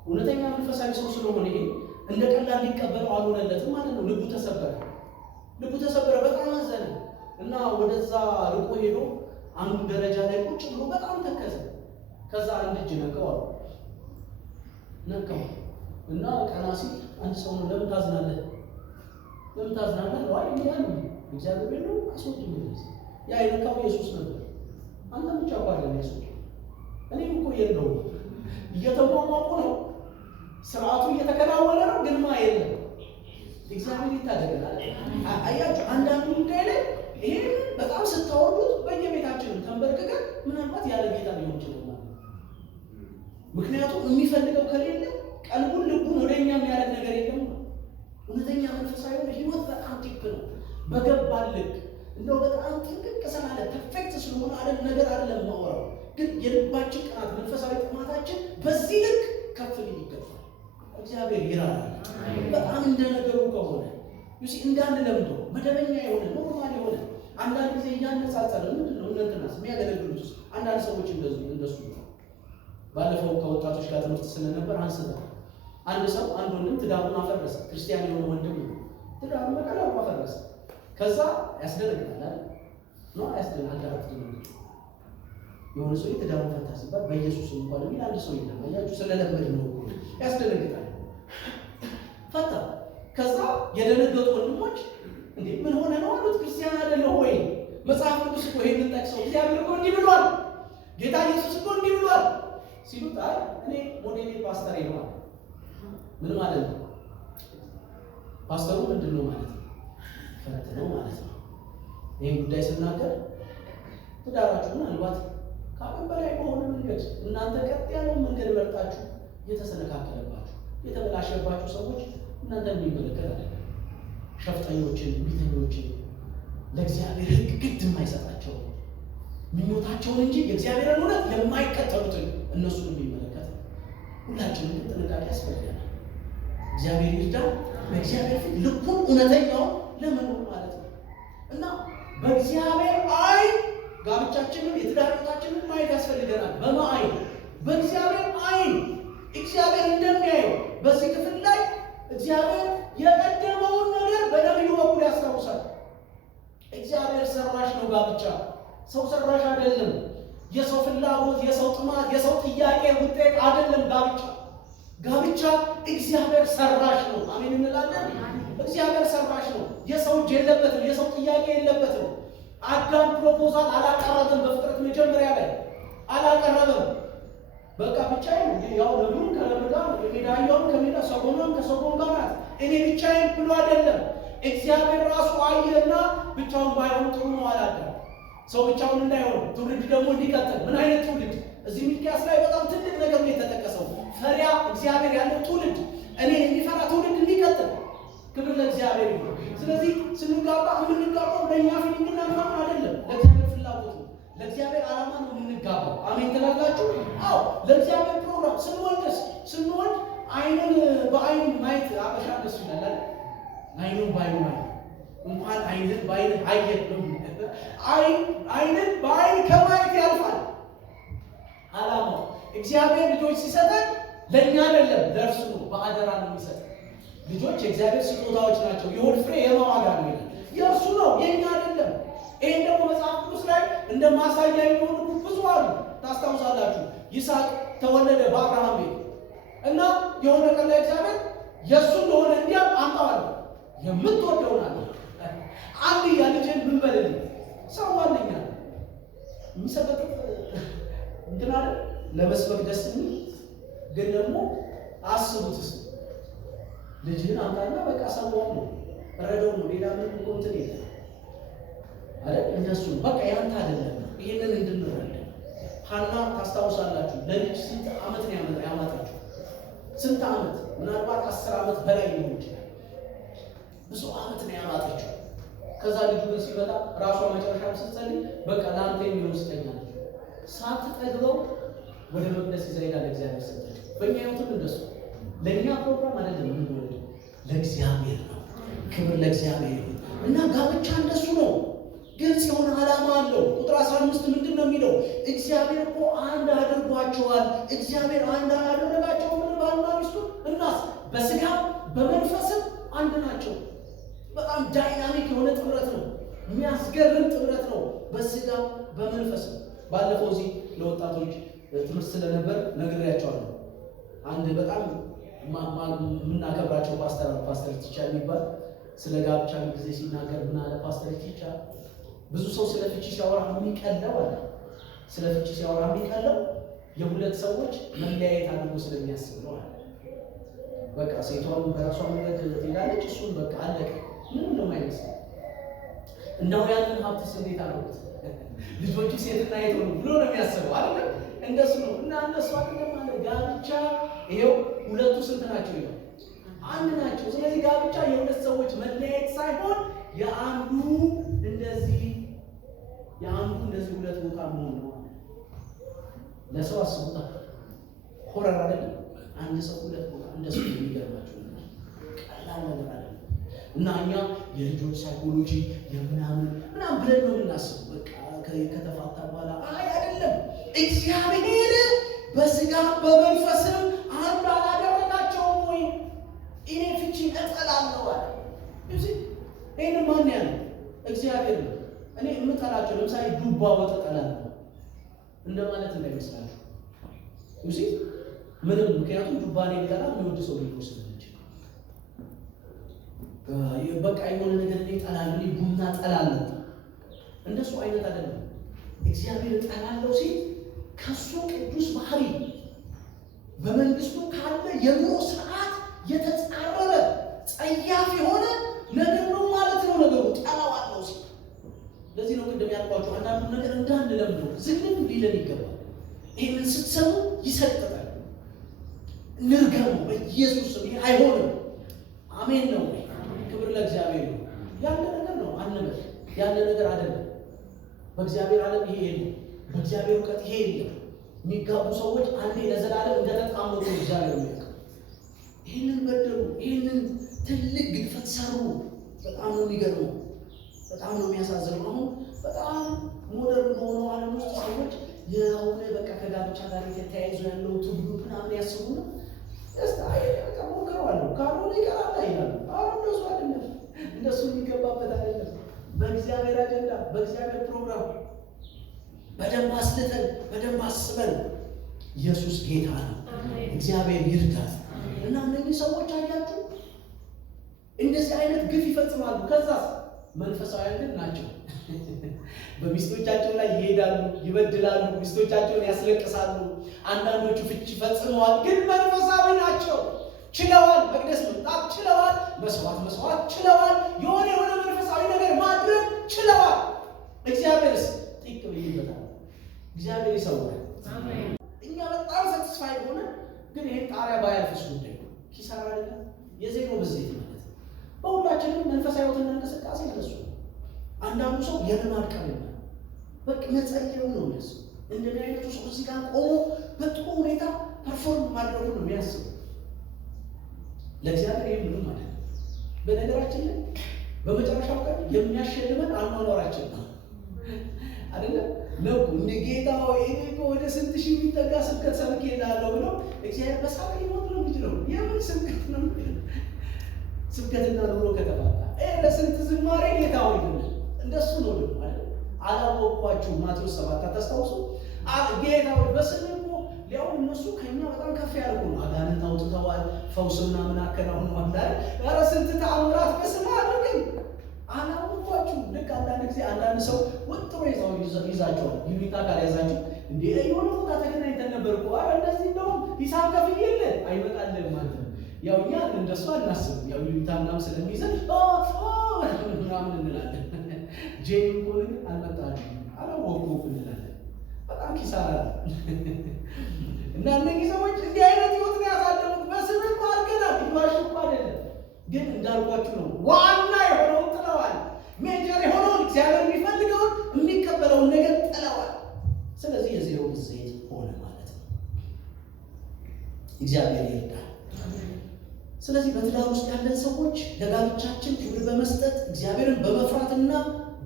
እውነተኛ መንፈሳዊ ሰው ስለሆነ ይሄ እንደ ቀላል ሊቀበለው አልሆነለትም ማለት ነው። ልቡ ተሰበረ፣ በጣም አዘነ እና ወደዛ ርቆ ሄዶ አንዱ ደረጃ ላይ ቁጭ ብሎ በጣም ተከዘ። ከዛ አንድ እጅ ነካው እና ቀና ሲል አንድ ሰው ነው፣ ለምን ታዝናለህ? ዋይ ያን እግዚአብሔር ነው አስወጥቶ ያ የነካው ኢየሱስ ነበር። አንተ ብቻ ባለ ኢየሱስ እኔም እኮ የለው እየተሟሟቁ ነው፣ ስርዓቱ እየተከናወነ ነው፣ ግን የለም። እግዚአብሔር ይታደገናል። አያችሁ አንዳንዱ ጉዳይ ላይ ይሄን በጣም ስታወሩት በየቤታችንም ተንበርክከን ምናልባት ያለ ጌታ ሊሆን ይችላል። ምክንያቱም የሚፈልገው ከሌለ ቀልቡን ልቡን ወደኛ የሚያደርግ ነገር የለም። እውነተኛ መንፈሳዊ ህይወት በጣም ቲፕ ነው። በገባን ልክ እንደው በጣም ጥንቅቅ ስላለ ፐርፌክት ስለሆነ አይደል ነገር አይደለም ማወራው፣ ግን የልባችን ቅናት መንፈሳዊ ጥማታችን በዚህ ልክ ከፍ ሊል ይገባል። እግዚአብሔር ይራራል። በጣም እንደነገሩ ከሆነ ይሲ እንዳንለምደው መደበኛ የሆነ ኖርማል የሆነ አንዳንድ ጊዜ እያነጻጸረ ምንድነው እንደተናስ የሚያገለግሉት አንዳንድ ሰዎች እንደሱ ባለፈው ከወጣቶች ጋር ትምህርት ስለነበር አንስተን አንድ ሰው አንድ ወንድም ትዳሩን አፈረሰ። ክርስቲያን የሆነ ወንድም ትዳሩን በቀላሉ አፈረሰ። ከዛ ያስደነግጣል ነው ያስደነግጣል። የሆነ ሰው ትዳሩን ፈታ ሲባል በኢየሱስ እንኳን የሚል አንድ ሰው የለም። አያችሁ ስለለመድ ነው ያስደነግጣል። ፈታ። ከዛ የደነገጡ ወንድሞች እንዴ ምን ሆነ ነው አሉት። ክርስቲያን አይደለም ወይ? መጽሐፍ ቅዱስ እኮ ይሄንን ጠቅሰው እግዚአብሔር እኮ እንዲህ ብሏል፣ ጌታ ኢየሱስ እኮ እንዲህ ብሏል ሲሉት አይ እኔ ሞዴሌ ፓስተር ነው። ምን ማለት ነው? ፓስተሩ ምንድን ነው ማለት ነው? ፈት ነው ማለት ነው። ይህን ጉዳይ ስናገር ትዳራችሁ ምናልባት ከአቅም በላይ በሆነ መንገድ እናንተ ቀጥ ያለው መንገድ መርጣችሁ የተሰነካከለባችሁ የተበላሸባችሁ ሰዎች እናንተ የሚመለከት አይደለም። ሸፍጠኞችን፣ ቢተኞችን ለእግዚአብሔር ሕግ ግድ የማይሰጣቸው ምኞታቸውን እንጂ የእግዚአብሔርን እውነት የማይከተሉትን እነሱን የሚመለከት ሁላችንም ጥንቃቄ ያስፈልገናል። እግዚአብሔር ይርዳን። በእግዚአብሔር ፊት ልኩን እውነተኛውን ለመኖር ማለት ነው እና በእግዚአብሔር ዓይን ጋብቻችንን የትዳር ሕይወታችንን ማየት ያስፈልገናል። በማዓይን በእግዚአብሔር ዓይን እግዚአብሔር እንደሚያየው በዚህ ክፍል ላይ እግዚአብሔር የቀደመውን ነገር በነቢዩ በኩል ያስታውሳል። እግዚአብሔር ሰራሽ ነው ጋብቻ፣ ሰው ሰራሽ አይደለም። የሰው ፍላጎት፣ የሰው ጥማት፣ የሰው ጥያቄ ውጤት አይደለም ጋብቻ እግዚአብሔር ሰራሽ ነው። አሜን እንላለን። እግዚአብሔር ሰራሽ ነው። የሰው እጅ የለበትም፣ የሰው ጥያቄ የለበትም። አዳም ፕሮፖዛል አላቀረበም። በፍጥረት መጀመሪያ ላይ አላቀረበም። በቃ ብቻዬን ያው ለምን ከለምዳ ሜዳያውን ከሜዳ ሰጎንም ከሰጎን ጋር ናት እኔ ብቻዬን ብሎ አይደለም። እግዚአብሔር ራሱ አየና ብቻውን ባይሆን ጥሩ ነው አላለም። ሰው ብቻውን እንዳይሆን ትውልድ ደግሞ እንዲቀጥል። ምን አይነት ትውልድ? እዚህ ሚክያስ ላይ በጣም ትልቅ ነገር ነው የተጠቀሰው። ፈሪያ እግዚአብሔር ያለው ትውልድ፣ እኔ የሚፈራ ትውልድ እንዲቀጥል። ክብር ለእግዚአብሔር ይሁን። ስለዚህ ስንጋባ የምንጋባው ለእኛ ፊሊንግና ምናምን አይደለም፣ ለእግዚአብሔር ፍላጎት ነው፣ ለእግዚአብሔር ዓላማ ነው የምንጋባው። አሜን ትላላችሁ? አዎ፣ ለእግዚአብሔር ፕሮግራም ስንወልድ አይንን በአይን ማየት አበሻ ደስ ይላል። አይኑን በአይኑ ማየት እንኳን አይንን በአይን አየት ነው። አይንን በአይን ከማየት ያልፋል ዓላማው። እግዚአብሔር ልጆች ሲሰጠን ለእኛ አይደለም ለእርሱ ነው፣ በአደራ ነው የሚሰጠን። ልጆች የእግዚአብሔር ስጦታዎች ናቸው። የሆድ ፍሬ የማዋጋ ነው ይላል። የእርሱ ነው፣ የእኛ አይደለም። ይህን ደግሞ መጽሐፍ ቅዱስ ላይ እንደ ማሳያ የሚሆኑ ብዙ አሉ። ታስታውሳላችሁ፣ ይስሐቅ ተወለደ በአብርሃም ቤት እና የሆነ ቀን ላይ እግዚአብሔር የእሱ እንደሆነ እንዲያም አምጣዋለሁ የምትወደውን አለ አንድያ ልጅን ምን በልልኝ ሰው ዋነኛ የሚሰበጥጥ እንትን አለ ለመስበክ ደስ የሚል ግን ደግሞ አስቡትስ ልጅህን አምጣና በቃ ሰው ነው ረደው ነው ሌላ ምን እንትን የለም። አይደል? እንደሱ በቃ ያንተ አይደለም። ይሄንን እንድንረዳ ሐና ታስታውሳላችሁ፣ ለልጅ ስንት ዓመት ነው ያማጠችው? ስንት ዓመት? ምናልባት 10 ዓመት በላይ ሊሆን ይችላል። ብዙ ዓመት ነው ያማጠችው። ከዛ ልጁ ግን ሲመጣ ራሷ መጨረሻም ስትጸልይ በቃ ለአንተ የሚሆን ስጠኝ አለች። ሳትጠግበው ወደ መቅደስ ይዛ ሄዳ ለእግዚአብሔር ሰጠችው። በእኛ ሕይወትም እንደሱ ለእኛ ፕሮግራም አይደለም የምንወልደው፣ ለእግዚአብሔር ነው። ክብር ለእግዚአብሔር ይሁን። እና ጋብቻ እንደሱ ነው። ግልጽ የሆነ ዓላማ አለው። ቁጥር 15 ምንድን ነው የሚለው? እግዚአብሔር እኮ አንድ አድርጓቸዋል። እግዚአብሔር አንድ አደረጋቸው። ምን ባልና ሚስቱ እናስ በስጋ በመንፈስም አንድ ናቸው። በጣም ዳይናሚክ የሆነ ጥምረት ነው። የሚያስገርም ጥምረት ነው። በስጋ በመንፈስም። ባለፈው እዚህ ለወጣቶች ትምህርት ስለነበር ነግሬያቸዋለሁ። አንድ በጣም የምናከብራቸው ፓስተር ቲቻ የሚባል ስለ ጋብቻ ጊዜ ሲናገር ምን አለ? ፓስተር ቲቻ ብዙ ሰው ስለ ፍቺ ሲያወራ የሚቀለው አለ። ስለ ፍቺ ሲያወራ የሚቀለው የሁለት ሰዎች መለያየት አድርጎ ስለሚያስብ ነው አለ። በቃ ሴቷም በራሷ መንገድ ትሄዳለች፣ እሱም በቃ አለቀ። ምንም ነው የማይመስለው። እንደው ያንን ሀብት ስሜት አሉት ልጆቹ ሴትና የት ብሎ ነው የሚያስበው አይደል? እንደሱ ነው። እና እነሱ አይደለም ማለት ጋብቻ ይሄው ሁለቱ ስንት ናቸው? ይሄው አንድ ናቸው። ስለዚህ ጋብቻ የሁለት ሰዎች መለያየት ሳይሆን የአንዱ እንደዚህ ሁለት ቦታ መሆን ነው። ለሰው አስቡታ ሆረር አይደለም። አንድ ሰው ሁለት ቦታ እንደሱ የሚገርማችሁ ቀላል ነገር አይደለም። እና እኛ የልጆች ሳይኮሎጂ ምናምን ብለን ነው የምናስበው። በቃ ከተፋታ በኋላ አይደለም። እግዚአብሔር በስጋ በመንፈስም አንድ አላደረጋቸውም ወይ? እኔ ፍቺ እጠላለሁ አለ። ይህን ማን ያለው? እግዚአብሔር ነው። እኔ የምጠላቸው ለምሳሌ ዱባ ወጥ እጠላለሁ እንደማለት እንዳይመስላችሁ። ምንም ምክንያቱም ዱባ እኔ ብጠላ የሚወድ ሰው ሊኖር ስለሚችል በቃ የሆነ ነገር እኔ እጠላለሁ፣ እኔ ቡና እጠላለሁ። እንደሱ አይነት አይደለም። እግዚአብሔር እጠላለሁ ሲል ከሱ ቅዱስ ባህሪ በመንግስቱ ካለ የኑሮ ስርዓት የተጻረረ ጸያፍ የሆነ ነገር ነው ማለት ነው። ነገሩ ጠላዋለሁ ሲል ለዚህ ነው ቅድም ያልኳችሁ አንዳንዱ ነገር እንዳንለምደው ዝም እንዲለን ይገባል። ይህንን ስትሰሙ ይሰጥጣል። ንርገሙ በኢየሱስ ስም። ይሄ አይሆንም። አሜን ነው። ክብር ለእግዚአብሔር ነው። ያለ ነገር ነው አንበል። ያለ ነገር አይደለም። በእግዚአብሔር ዓለም ይሄ የለም። በእግዚአብሔር እውቀት ይሄ የለም። የሚጋቡ ሰዎች አንዴ ለዘላለም እንደተጣመሩ እግዚአብሔር ነው። ይህንን በደሉ፣ ይህንን ትልቅ ግድፈት ሰሩ። በጣም ነው የሚገርመው። በጣም ነው የሚያሳዝነው። አሁን በጣም ሞደርን በሆነው ዓለም ውስጥ ሰዎች የሆነ በቃ ከጋብቻ ጋር የተያይዞ ያለው ትብሉ ምናምን ያስቡና በቃ ሞክረዋለሁ ካልሆነ ይቀራል ይላሉ። አሁን እንደሱ አይደለም። እንደሱ የሚገባበት አይደለም። በእግዚአብሔር አጀንዳ፣ በእግዚአብሔር ፕሮግራም በደንብ አስልተን በደንብ አስበን ኢየሱስ ጌታ ነው። እግዚአብሔር ይርዳል። እና እነዚህ ሰዎች አያችሁ እንደዚህ አይነት ግፍ ይፈጽማሉ። ከዛ መንፈሳውያን ግን ናቸው። በሚስቶቻቸው ላይ ይሄዳሉ፣ ይበድላሉ፣ ሚስቶቻቸውን ያስለቅሳሉ። አንዳንዶቹ ፍቺ ፈጽመዋል፣ ግን መንፈሳዊ ናቸው። ችለዋል፣ መቅደስ መምጣት ችለዋል፣ መስዋዕት ችለዋል፣ የሆነ መንፈሳዊ ነገር ማድረግ ችለዋል። እግዚአብሔርስ ጥቅ ይይበታል። እግዚአብሔር ይሰውራል። እኛ በጣም ሳትስፋይድ ሆነ፣ ግን ይሄን ጣሪያ ባያልፍስ ጉዳይ ኪሳራ አይደለም። የዜሮ ብዜት ማለት በሁላችንም መንፈሳዊ ሕይወትና እንቅስቃሴ እንደሱ። አንዳንዱ ሰው የልማድ ቀን በቃ መጸየው ነው የሚያስብ። እንደዚህ አይነቱ ሰው እዚህ ጋር ቆሞ በጥሩ ሁኔታ ፐርፎርም ማድረጉ ነው የሚያስብ። ለእግዚአብሔር ይሄ ምንም አይደለም። በነገራችን ላይ በመጨረሻው ቀን የሚያሸልመን አኗኗራችን ነው አይደለም። ለቁ እንደ ጌታ ወይ እኮ ወደ 6000 የሚጠጋ ስብከት ሰብኬ እላለሁ ብሎ እግዚአብሔር በሳቅ ሊሞት ነው የሚችለው። የምን ስብከት ነው? ስብከትና ኑሮ ከተባለ ለስንት ዝማሬ ጌታ ሆይ እንደሱ ነው አይደል? አላወቅኳችሁ ማቴዎስ 7 አታስታውሱ? ጌታ ሆይ በስም እኮ ሊያው እነሱ ከኛ በጣም ከፍ ያለ ነው። አጋንንት አውጥተዋል፣ ፈውስና ምን አከናውነዋል አይደል? ኧረ ስንት ተአምራት በስም አድርገን አላወቅኳችሁ። ልክ አንዳንድ ጊዜ አንዳንድ ሰው ወጥሮ ይዛቸዋል። ይሉኝታ ካልያዛችሁ እንዴ የሆነ ቦታ ተገናኝተን ነበር እኮ ኧረ እንደዚህ እንደውም ሂሳብ ከፍዬልህ አይመጣልህም ማለት ነው። ያው እኛ እንደሱ አናስብም። ያው ይሉኝታ ምናምን ስለሚይዘን ምናምን እንላለን። ጄኒ ኮን አልመጣልኝ አላወቅኩም እንላለን። በጣም ኪሳራ ነው። እና እነዚህ ሰዎች እንዲህ አይነት ህይወት ነው ያሳለፉት። በስም እኮ አድርገናል፣ ይዋሽ እኮ አይደለም። ግን እንዳልኳችሁ ነው፣ ዋና የሆነውን ጥለዋል። ሜጀር የሆነውን እግዚአብሔር የሚፈልገውን የሚቀበለውን ነገር ጥለዋል። ስለዚህ የዜሮ ብዜት ሆነ ማለት ነው። እግዚአብሔር ይርዳል። ስለዚህ በትዳር ውስጥ ያለን ሰዎች ለጋብቻችን ክብር በመስጠት እግዚአብሔርን በመፍራትና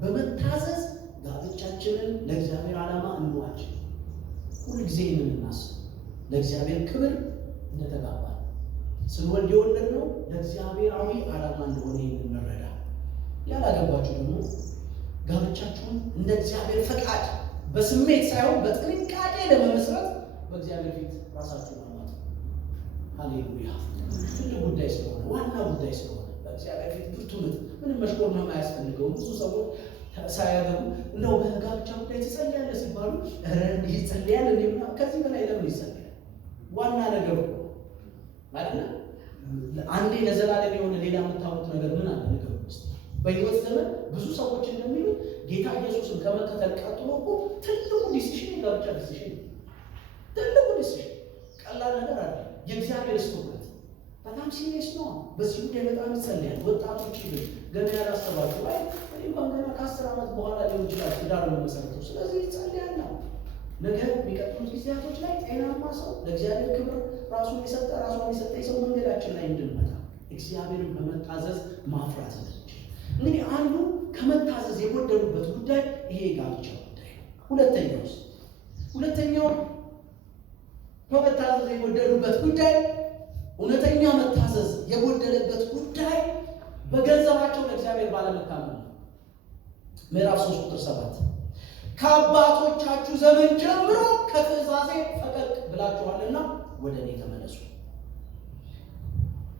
በመታዘዝ ጋብቻችንን ለእግዚአብሔር ዓላማ እንዋጅ። ሁልጊዜ ይህንን እናስብ። ለእግዚአብሔር ክብር እንደተጋባ ስንወልድ የወለድነው ለእግዚአብሔራዊ ዓላማ እንደሆነ ይህንን እንረዳ። ያላገባችሁ ደግሞ ጋብቻችሁን እንደ እግዚአብሔር ፈቃድ በስሜት ሳይሆን በጥንቃቄ ለመመስረት በእግዚአብሔር ፊት ራሳችሁን አማጡ። ሃሌሉያ! ትልቅ ጉዳይ ስለሆነ፣ ዋና ጉዳይ ስለሆነ በእግዚአብሔር ፊት ብርቱነት ምንም መሽኮርመም አያስፈልገውም። ብዙ ሰዎች ሳያገቡ እንደው በጋብቻ ጉዳይ ትጸልያለህ ሲባሉ እንዲህ ይጸልያል እንዴ? ከዚህ በላይ ለምን ይጸልያል? ዋና ነገር ነው አይደል? አንዴ ለዘላለም የሆነ ሌላ የምታውቁት ነገር ምን አለ? ነገር ውስጥ በሕይወት ዘመን ብዙ ሰዎች እንደሚሉ ጌታ ኢየሱስን ከመከተል ቀጥሎ እኮ ትልቁ ዲሲሽን የጋብቻ ዲሲሽን፣ ትልቁ ዲሲሽን ቀላል ነገር አለ። የእግዚአብሔር ስትወት በጣም ሲሪየስ ነው። በዚህ ጉዳይ በጣም ይጸልያል። ወጣቶች ግን ገና ያላሰባችሁ ላይ እንኳን ገና ከ10 ዓመት በኋላ ሊሆን ይችላል ትዳር መሰረቱ። ስለዚህ ይጸልያል ነው ነገር የሚቀጥሉት ጊዜያቶች ላይ ጤናማ ሰው ለእግዚአብሔር ክብር ራሱን የሰጠ ራሷን የሰጠ ሰው መንገዳችን ላይ እንድንመጣ እግዚአብሔርን በመታዘዝ ማፍራት ነው። እንግዲህ አንዱ ከመታዘዝ የጎደሉበት ጉዳይ ይሄ ጋብቻ ጉዳይ ነው። ሁለተኛው ከመታዘዝ የጎደሉበት ጉዳይ እውነተኛ መታዘዝ የጎደለበት ጉዳይ በገንዘባቸው ለእግዚአብሔር ባለመታመን ነው። ምዕራፍ 3 ቁጥር 7 ከአባቶቻችሁ ዘመን ጀምሮ ከትእዛዜ ፈቀቅ ብላችኋልና ወደ እኔ ተመለሱ።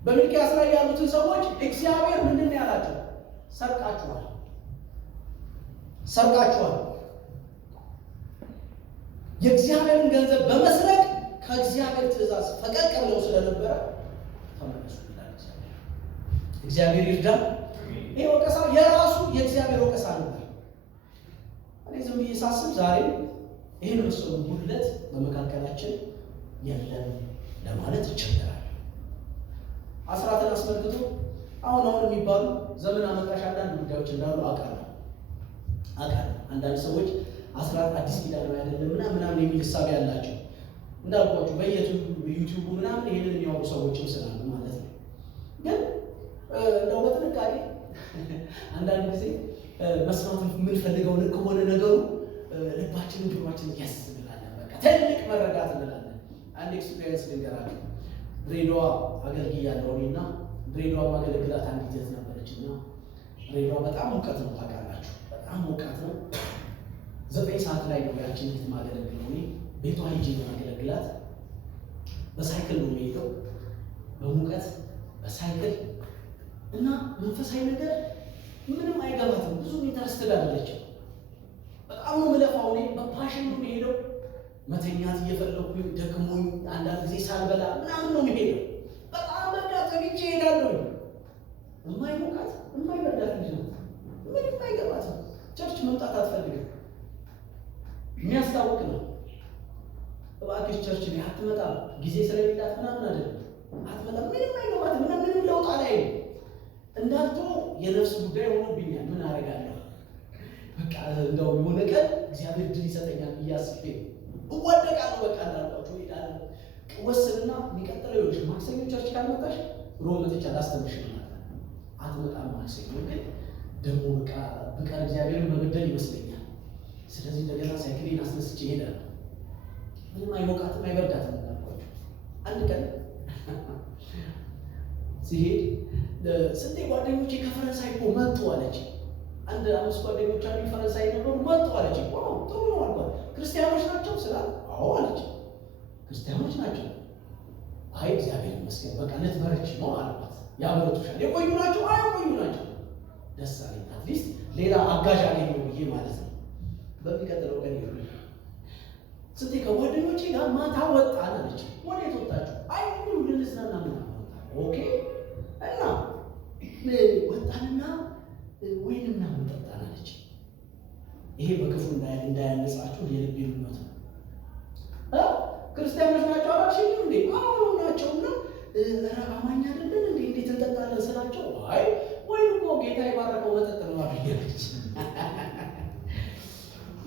በሚልክያስ ላይ ያሉትን ሰዎች እግዚአብሔር ምንድን ነው ያላቸው? ሰርቃችኋል። የእግዚአብሔርን ገንዘብ በመስረቅ ከእግዚአብሔር ትእዛዝ ፈቀቅ ብለው ስለነበረ ተመለሱ ይላል እግዚአብሔር ይርዳ። ይሄ ወቀሳ የራሱ የእግዚአብሔር ወቀሳ ነበር። እኔ ዝም ብዬ ሳስብ ዛሬ ይህን መሰሉ ጉድለት በመካከላችን የለም ለማለት ይቸገራል። አስራትን አስመልክቶ አሁን የሚባሉ ዘመን አመጣሽ አንዳንድ ጉዳዮች እንዳሉ አውቃለሁ። አንዳንድ ሰዎች አስራት አዲስ ኪዳን ነው አይደለም ምናምን የሚል ሐሳብ ያላቸው እንዳልኳችሁ በዩቲዩብ ምናምን ይሄንን የሚያወሩ ሰዎችም ስላሉ ማለት ነው። ግን እንደው በጥንቃቄ አንዳንድ ጊዜ መስማት የምንፈልገው ልክ ከሆነ ነገሩ ልባችንን ጆሮአችንን ያስብላለን። በቃ ትልቅ መረዳት እንላለን። አንድ ኤክስፒሪየንስ ልንገራችሁ። ድሬዳዋ አገልግያለሁ እኔና ድሬዳዋ ማገለግላት አንዲት እህት ነበረችና ድሬዳዋ በጣም ሙቀት ነው ታውቃላችሁ። በጣም ሙቀት ነው። 9 ሰዓት ላይ ነው ያችን እህት ማገለግለው እኔ ቤቷ ሂጄ ማገለግላት። በሳይክል ነው የሚሄደው በሙቀት በሳይክል እና መንፈሳዊ ነገር ምንም አይገባትም። ብዙ ኢንተረስትድ አይደለችም። በጣም ነው የምለፋው እኔ በፓሽን ነው የሚሄደው። መተኛት እየፈለኩኝ ደክሞኝ አንዳንድ ጊዜ ሳልበላ ምናምን ነው የሚሄደው። በጣም በቃ ተግቼ እሄዳለሁ። የማይሞቃት የማይበርዳት ልጅ ነው። ምንም አይገባትም። ቸርች መምጣት አትፈልግም። የሚያስታውቅ ነው። እባክሽ ቸርች ላይ አትመጣም፣ ጊዜ ስለሌላት ምናምን አይደለም አትመጣም። ምንም አይገባትም። ምንም ለውጥ አላየም። እንዳልተው የነፍስ ጉዳይ ሆኖብኛል። ምን አደርጋለሁ? በቃ እንደው የሆነ ቀን እግዚአብሔር ድል ይሰጠኛል ብዬ አስቤ እወደቃለሁ። በቃ እንዳልኳችሁ እሄዳለሁ። ወስንና የሚቀጥለው ይኸውልሽ ማክሰኞ ቸርች ካልመጣሽ ሮብ መጥቻ ላስተምርሽ ማለት ነው። አትመጣም ማክሰኞ ግን ደግሞ በቃ በቀር እግዚአብሔርን በመበደል ይመስለኛል። ስለዚህ እንደገና ሳይክሌን አስነስቼ እሄዳለሁ። ምንም አይሞቃትም አይበርዳትም እንዳልኳችሁ። አንድ ቀን ሲሄድ ስንቴ ጓደኞቼ ከፈረንሳይ እኮ መጡ አለች። አንድ 5 ጓደኞች አሉ ፈረንሳይ ነበሩ መጡ አለች። ዋው ጥሩ ነው አልኳት። ክርስቲያኖች ናቸው ስላት አዎ አለች። ክርስቲያኖች ናቸው። አይ እግዚአብሔር ይመስገን በቃ ልትበረች ነው አልኳት። ያበረቱሻል። የቆዩ ናቸው? አይ የቆዩ ናቸው። ደስ አለኝ። አትሊስት ሌላ አጋዥ አገኘሁ ብዬ ማለት ነው። በሚቀጥለው ቀን ይሁን ስንቴ ከጓደኞቼ ጋር ማታ ወጣን አለች። ወዴት ወጣችሁ? አይ ሁሉ ልንዝናና ምናምን ወጣን። ኦኬ እና ወጣንና ወይንና ጠጣን አለች። ይሄ በክፉ እንዳያነጻችሁ የልብ ምኞት ነው። ክርስቲያኖች ናቸው አላልሽኝ እንዴ? አዎ ናቸውና አማኝ አይደለን እንዴ? እንዴት እንጠጣለን ስላቸው አይ ወይ እኮ ጌታ የባረከው መጠጥ ነው አብያለች።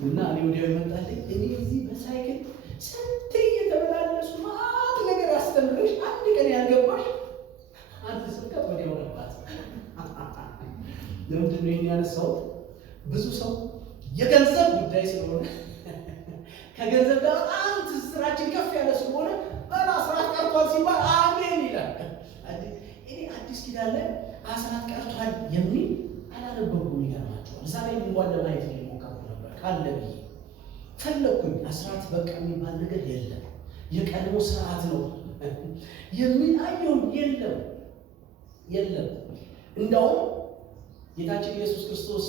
እና እኔ ወዲያው ይመጣልኝ እኔ እዚህ በሳይክል ስንት እየተመላለሱ ማት ነገር አስተምረሽ አንድ ቀን ያልገባሽ አንድ ስብከት ወዲያው ነባት። ለምንድን ነው ያነሳው? ብዙ ሰው የገንዘብ ጉዳይ ስለሆነ ከገንዘብ ጋር በጣም ትስስራችን ከፍ ያለ ስለሆነ በአስራት ቀርቷል ሲባል አሜን ይላል። እኔ አዲስ ኪዳን ላይ አስራት ቀርቷል የሚል አላነበብኩም። ይገርማቸዋል። እዛ ላይ እንኳን ለማየት እየሞከርኩ ነበር ካለ ብዬ ፈለግኩኝ። አስራት በቃ የሚባል ነገር የለም፣ የቀድሞ ስርዓት ነው የሚል አየሁም። የለም። እንደውም ጌታችን ኢየሱስ ክርስቶስ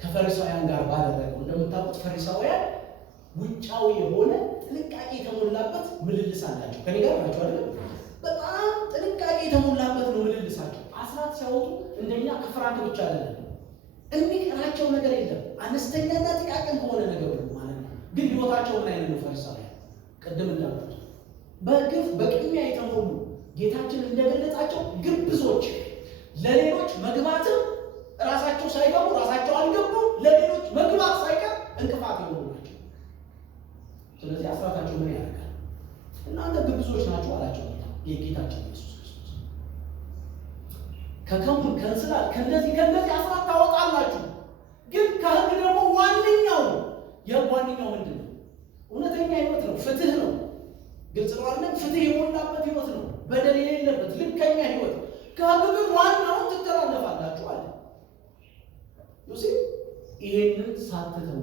ከፈሪሳውያን ጋር ባደረገው እንደምታውቁት ፈሪሳውያን ውጫዊ የሆነ ጥንቃቄ የተሞላበት ምልልስ አላቸው። ከኔ ጋር ናቸው አይደል? በጣም ጥንቃቄ የተሞላበት ነው ምልልሳቸው። አስራት ሲያወጡ እንደኛ ከፍራንክ ብቻ አይደለም፣ የሚቀራቸው ነገር የለም። አነስተኛና ጥቃቅን ከሆነ ነገር ሁሉ ማለት ነው። ግን ህይወታቸው ምን አይነት ነው? ፈሪሳውያን ቅድም እንዳልኩት በግፍ በቅሚያ የተሞሉ ጌታችን እንደገለጻቸው ግብዞች፣ ለሌሎች መግባትም ራሳቸው ሳይገቡ ራሳቸው አልገቡም፣ ለሌሎች መግባት ሳይቀር እንቅፋት የሆኑ ናቸው። ስለዚህ አስራታቸው ምን ያደርጋል? እናንተ ግብዞች ናቸው አላቸው ጌታችን ኢየሱስ ክርስቶስ። ከከሙን ከእንስላል ከእንደዚህ አስራት ታወጣላችሁ፣ ግን ከህግ ደግሞ ዋነኛው የዋነኛው ምንድን ነው? እውነተኛ ህይወት ነው፣ ፍትህ ነው። ግልጽ ነው አይደል? ፍትህ የሞላበት ህይወት ነው፣ በደል የሌለበት ልከኛ ህይወት። ከህግ ግን ዋናውን ትተላለፋላችሁ አለ። ይሄንን ሳትተው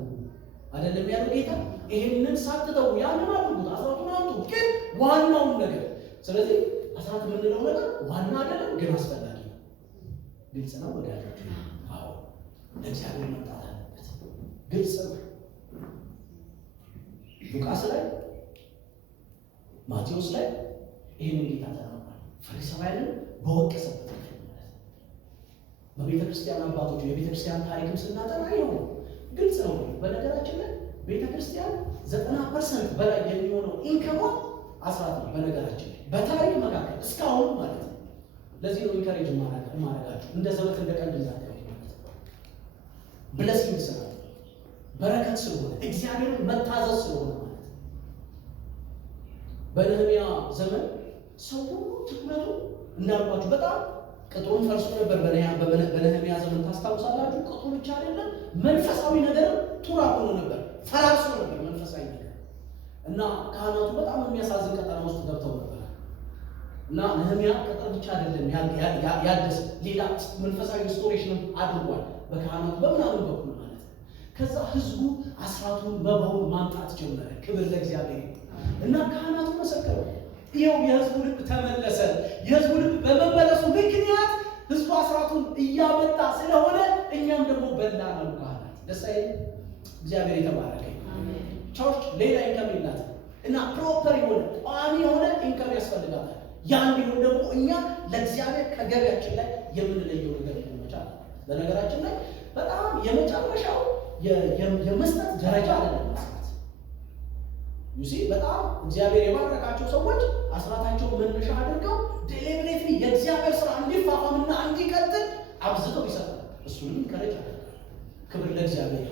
አይደለም ያለው ጌታ። ይሄንን ሳትተው ያንን አድርጉት፣ አስራቱን አምጡ፣ ግን ዋናውን ነገር። ስለዚህ አስራት የምንለው ነገር ዋና አይደለም፣ ግን አስፈላጊ ነው። ግልጽ ነው ወዳጆች? አዎ፣ ለእግዚአብሔር መምጣት አለበት። ግልጽ ነው። ሉቃስ ላይ ማቴዎስ ላይ ይሄንን ጌታ ተናግሯል። ፈሪሳውያንን በወቀሰበት በቤተ ክርስቲያን አባቶች የቤተ ክርስቲያን ታሪክም ስናጠና ይሆን ግልጽ ነው። በነገራችን ላይ ቤተ ክርስቲያን 90% በላይ የሚሆነው ኢንከሟ አስራት ነው። በነገራችን ላይ በታሪክ መካከል እስካሁን ማለት ነው። ለዚህ ነው ኢንካሬጅ ማረጋችሁ እንደ ዘበት እንደ ቀልድ ዛሬ ማለት ነው። ብለሲንግ ስለሆነ በረከት ስለሆነ እግዚአብሔርን መታዘዝ ስለሆነ ማለት ነው። በነህምያ ዘመን ሰው ሁሉ ትኩረቱ እንዳልኳችሁ በጣም ቅጥሩን ፈርሶ ነበር። በነህምያ ዘመን ታስታውሳላችሁ። ቅጥሩ ብቻ አይደለም መንፈሳዊ ነገርም ቱራ ሆኖ ነበር፣ ፈራርሶ ነበር መንፈሳዊ ነገር እና ካህናቱ በጣም የሚያሳዝን ቀጠና ውስጥ ገብተው ነበር። እና ነህምያ ቅጥር ብቻ አይደለም ያደሰ ሌላ መንፈሳዊ ሪስቶሬሽን አድርጓል፣ በካህናቱ በምናምን በኩል ማለት ነው። ከዛ ህዝቡ አስራቱን መባውን ማምጣት ጀመረ። ክብር ለእግዚአብሔር። እና ካህናቱ መሰከሩ። ይኸው የህዝቡ ልብ ተመለሰ። የህዝቡ ልብ በመመለሱ ምክንያት ህዝቡ አስራቱን እያመጣ ስለሆነ እኛም ደግሞ በላን አሉ ካህናት። ደስ አይልም? እግዚአብሔር የተባረከ። ቸርች ሌላ ኢንከም የላትም እና ፕሮፐር የሆነ ቋሚ የሆነ ኢንከም ያስፈልጋታል። ያን ቢሆን ደግሞ እኛ ለእግዚአብሔር ከገቢያችን ላይ የምንለየው ነገር ይመቻል። በነገራችን ላይ በጣም የመጨረሻው የመስጠት ደረጃ አይደለም መስጠት። ዩሲ በጣም እግዚአብሔር የባረካቸው ሰዎች አስራታቸውን መነሻ አድርገው ዴሊብሬትሊ የእግዚአብሔር ስራ እንዲፋፋምና እንዲቀጥል አብዝተው ይሰጣል። እሱንም ከረጅ ያደርጋል። ክብር ለእግዚአብሔር።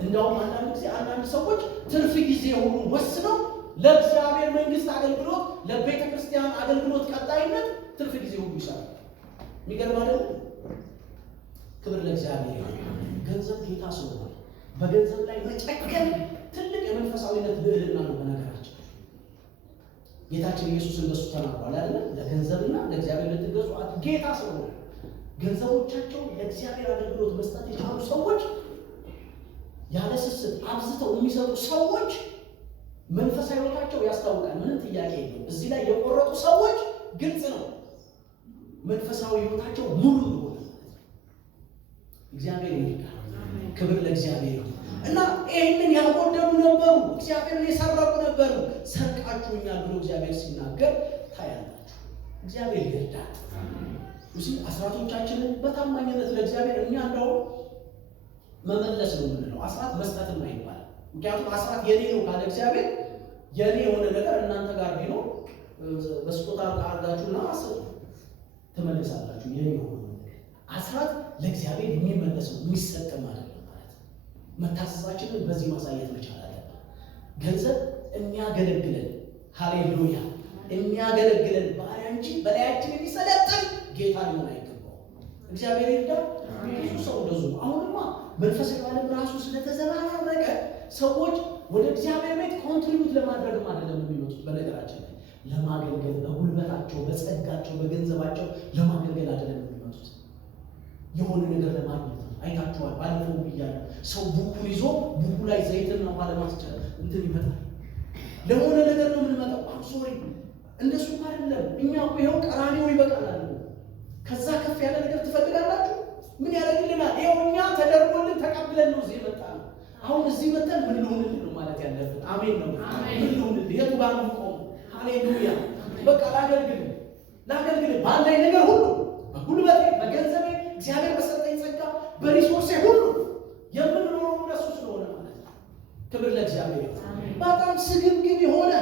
እንደውም አንዳንድ ጊዜ አንዳንድ ሰዎች ትርፍ ጊዜ ሁሉ ወስነው ለእግዚአብሔር መንግስት አገልግሎት፣ ለቤተ ክርስቲያን አገልግሎት ቀጣይነት ትርፍ ጊዜ ሁሉ ይሰራል። የሚገርም አይደል? ክብር ለእግዚአብሔር። ገንዘብ ጌታ ስለሆነ በገንዘብ ላይ መጨከን ትልቅ የመንፈሳዊነት ልዕልና ነው። በነገራችን ጌታችን ኢየሱስ እንደሱ ተናግሯል አይደል? ለገንዘብና ለእግዚአብሔር ልትገዙ ጌታ ስለሆነ ገንዘቦቻቸው ለእግዚአብሔር አገልግሎት መስጠት የቻሉ ሰዎች፣ ያለ ስስት አብዝተው የሚሰጡ ሰዎች መንፈሳዊ ሕይወታቸው ያስታውቃል። ምንም ጥያቄ የለውም። እዚህ ላይ የቆረጡ ሰዎች ግልጽ ነው መንፈሳዊ ሕይወታቸው ሙሉ ይሆናል። እግዚአብሔር ይመስገን። ክብር ለእግዚአብሔር። እና ይህንን ያጎደሉ ነበሩ፣ እግዚአብሔርን የሰረቁ ነበሩ። ሰርቃችሁኛል ብሎ እግዚአብሔር ሲናገር ታያላችሁ። እግዚአብሔር ይርዳል። አስራቶቻችንን በታማኝነት ለእግዚአብሔር እኛ እንደው መመለስ ነው የምንለው። አስራት መስጠትም አይባልም። ምክንያቱም አስራት የኔ ነው ካለ እግዚአብሔር የኔ የሆነ ነገር እናንተ ጋር ቢኖር በስጦታ አድርጋችሁና ትመልሳላችሁ። የኔ የሆነ ነገር አስራት ለእግዚአብሔር የሚመለስ ነው የሚሰጥ ማለት ነው። መታሰሳችንን በዚህ ማሳየት መቻል አለብን። ገንዘብ የሚያገለግለን ሃሌሉያ የሚያገለግለን ባሪያ እንጂ በላያችን የሚሰለጥን ጌታ ሊሆን አይገባው። እግዚአብሔር ይርዳል። ብዙ ሰው እንደዙ አሁንማ መንፈሳዊ ዓለም ራሱ ስለተዘባረቀ ሰዎች ወደ እግዚአብሔር ቤት ኮንትሪቢዩት ለማድረግ አይደለም የሚመጡት። በነገራችን ላይ ለማገልገል በጉልበታቸው፣ በጸጋቸው፣ በገንዘባቸው ለማገልገል አይደለም የሚመጡት። የሆነ ነገር ለማግኘት ነው። አይታችኋል። ባለፈው ብያለሁ። ሰው ቡኩን ይዞ ቡኩ ላይ ዘይትና ውሃ ለማስጨረስ እንትን ይመጣል። ለሆነ ነገር ነው የምንመጣው። ሶሪ እንደሱ አይደለም። እኛ እኮ ይኸው ቀራንዮ ይበቃናል። ከዛ ከፍ ያለ ነገር ትፈልጋላችሁ? ምን ያደርግልናል? ይኸው እኛ ተደርጎልን ተቀብለን ነው እዚህ የመጣነው። አሁን እዚህ መተን ምን ልሆንልን ነው ማለት ያለብን? አሜን ነው። ምን ልሆንልን? የቱ ጋር ነው ቆም? ሃሌሉያ በቃ ላገልግል ባለኝ ነገር ሁሉ በጉልበቴ፣ በገንዘቤ፣ እግዚአብሔር በሰጠኝ ጸጋ፣ በሪሶርሴ ሁሉ የምንኖረው ለሱ ስለሆነ ማለት ነው። ክብር ለእግዚአብሔር ይሁን። በጣም ስግብግብ የሆነ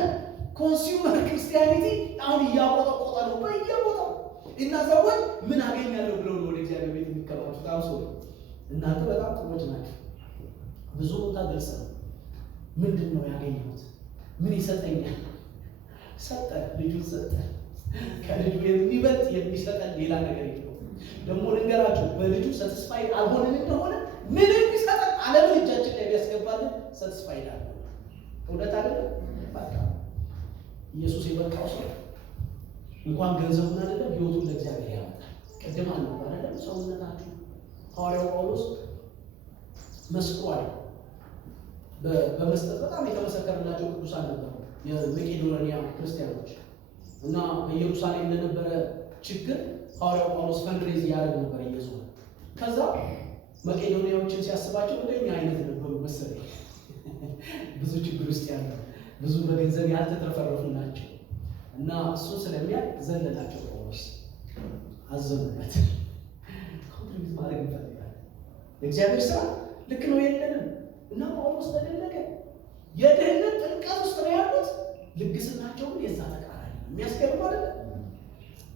ኮንሱመር ክርስቲያኒቲ አሁን እያቆጠቆጠ ነው በየቦታው። እና ሰዎች ምን አገኛለሁ ብለው ነው ወደ እግዚአብሔር ቤት የሚከባሉት። ታውሶ እናንተ በጣም ጥሩዎች ናቸው። ብዙ ቦታ ግልጽ ነው። ምንድን ነው ያገኘሁት? ምን ይሰጠኛል? ሰጠ፣ ልጁን ሰጠ። ከልጁ የሚበልጥ የሚሰጠን ሌላ ነገር የለውም። ደግሞ ልንገራችሁ፣ በልጁ ሰትስፋይድ አልሆንን እንደሆነ ምንም ይሰጠን ዓለምን እጃችን ላይ ቢያስገባልን ሰትስፋይድ አለ። እውነት አይደለም? በቃ ኢየሱስ የበቃው ሰው እንኳን ገንዘቡን አይደለም ሕይወቱን ለእግዚአብሔር ያመጣል። ቅድም አለው አይደለም? ሰውነታችሁ ሐዋርያው ጳውሎስ መስክሯል። በመስጠት በጣም የተመሰከረላቸው ቅዱሳን ነበሩ፣ የመቄዶንያ ክርስቲያኖች እና በኢየሩሳሌም ለነበረ ችግር ሐዋርያው ጳውሎስ ፈንድሬዝ ያደርግ ነበር እየዞረ። ከዛ መቄዶንያዎችን ሲያስባቸው እንደኛ አይነት ነበሩ መሰለኝ። ብዙ ችግር ውስጥ ያለው ብዙ በገንዘብ ያልተትረፈረፉ ናቸው እና እሱ ስለሚያውቅ ዘለላቸው። ጳውሎስ አዘኑበት። ኮንትሪቢዩት ማድረግ ይፈልጋል። የእግዚአብሔር ስራ ልክ ነው የለንም እና ጳውሎስ ተደነቀ። የድህነት ጥልቀት ውስጥ ነው ያሉት። ልግስናቸው ግን የዛ ተቃራኒ ነው። የሚያስገርም አይደለም?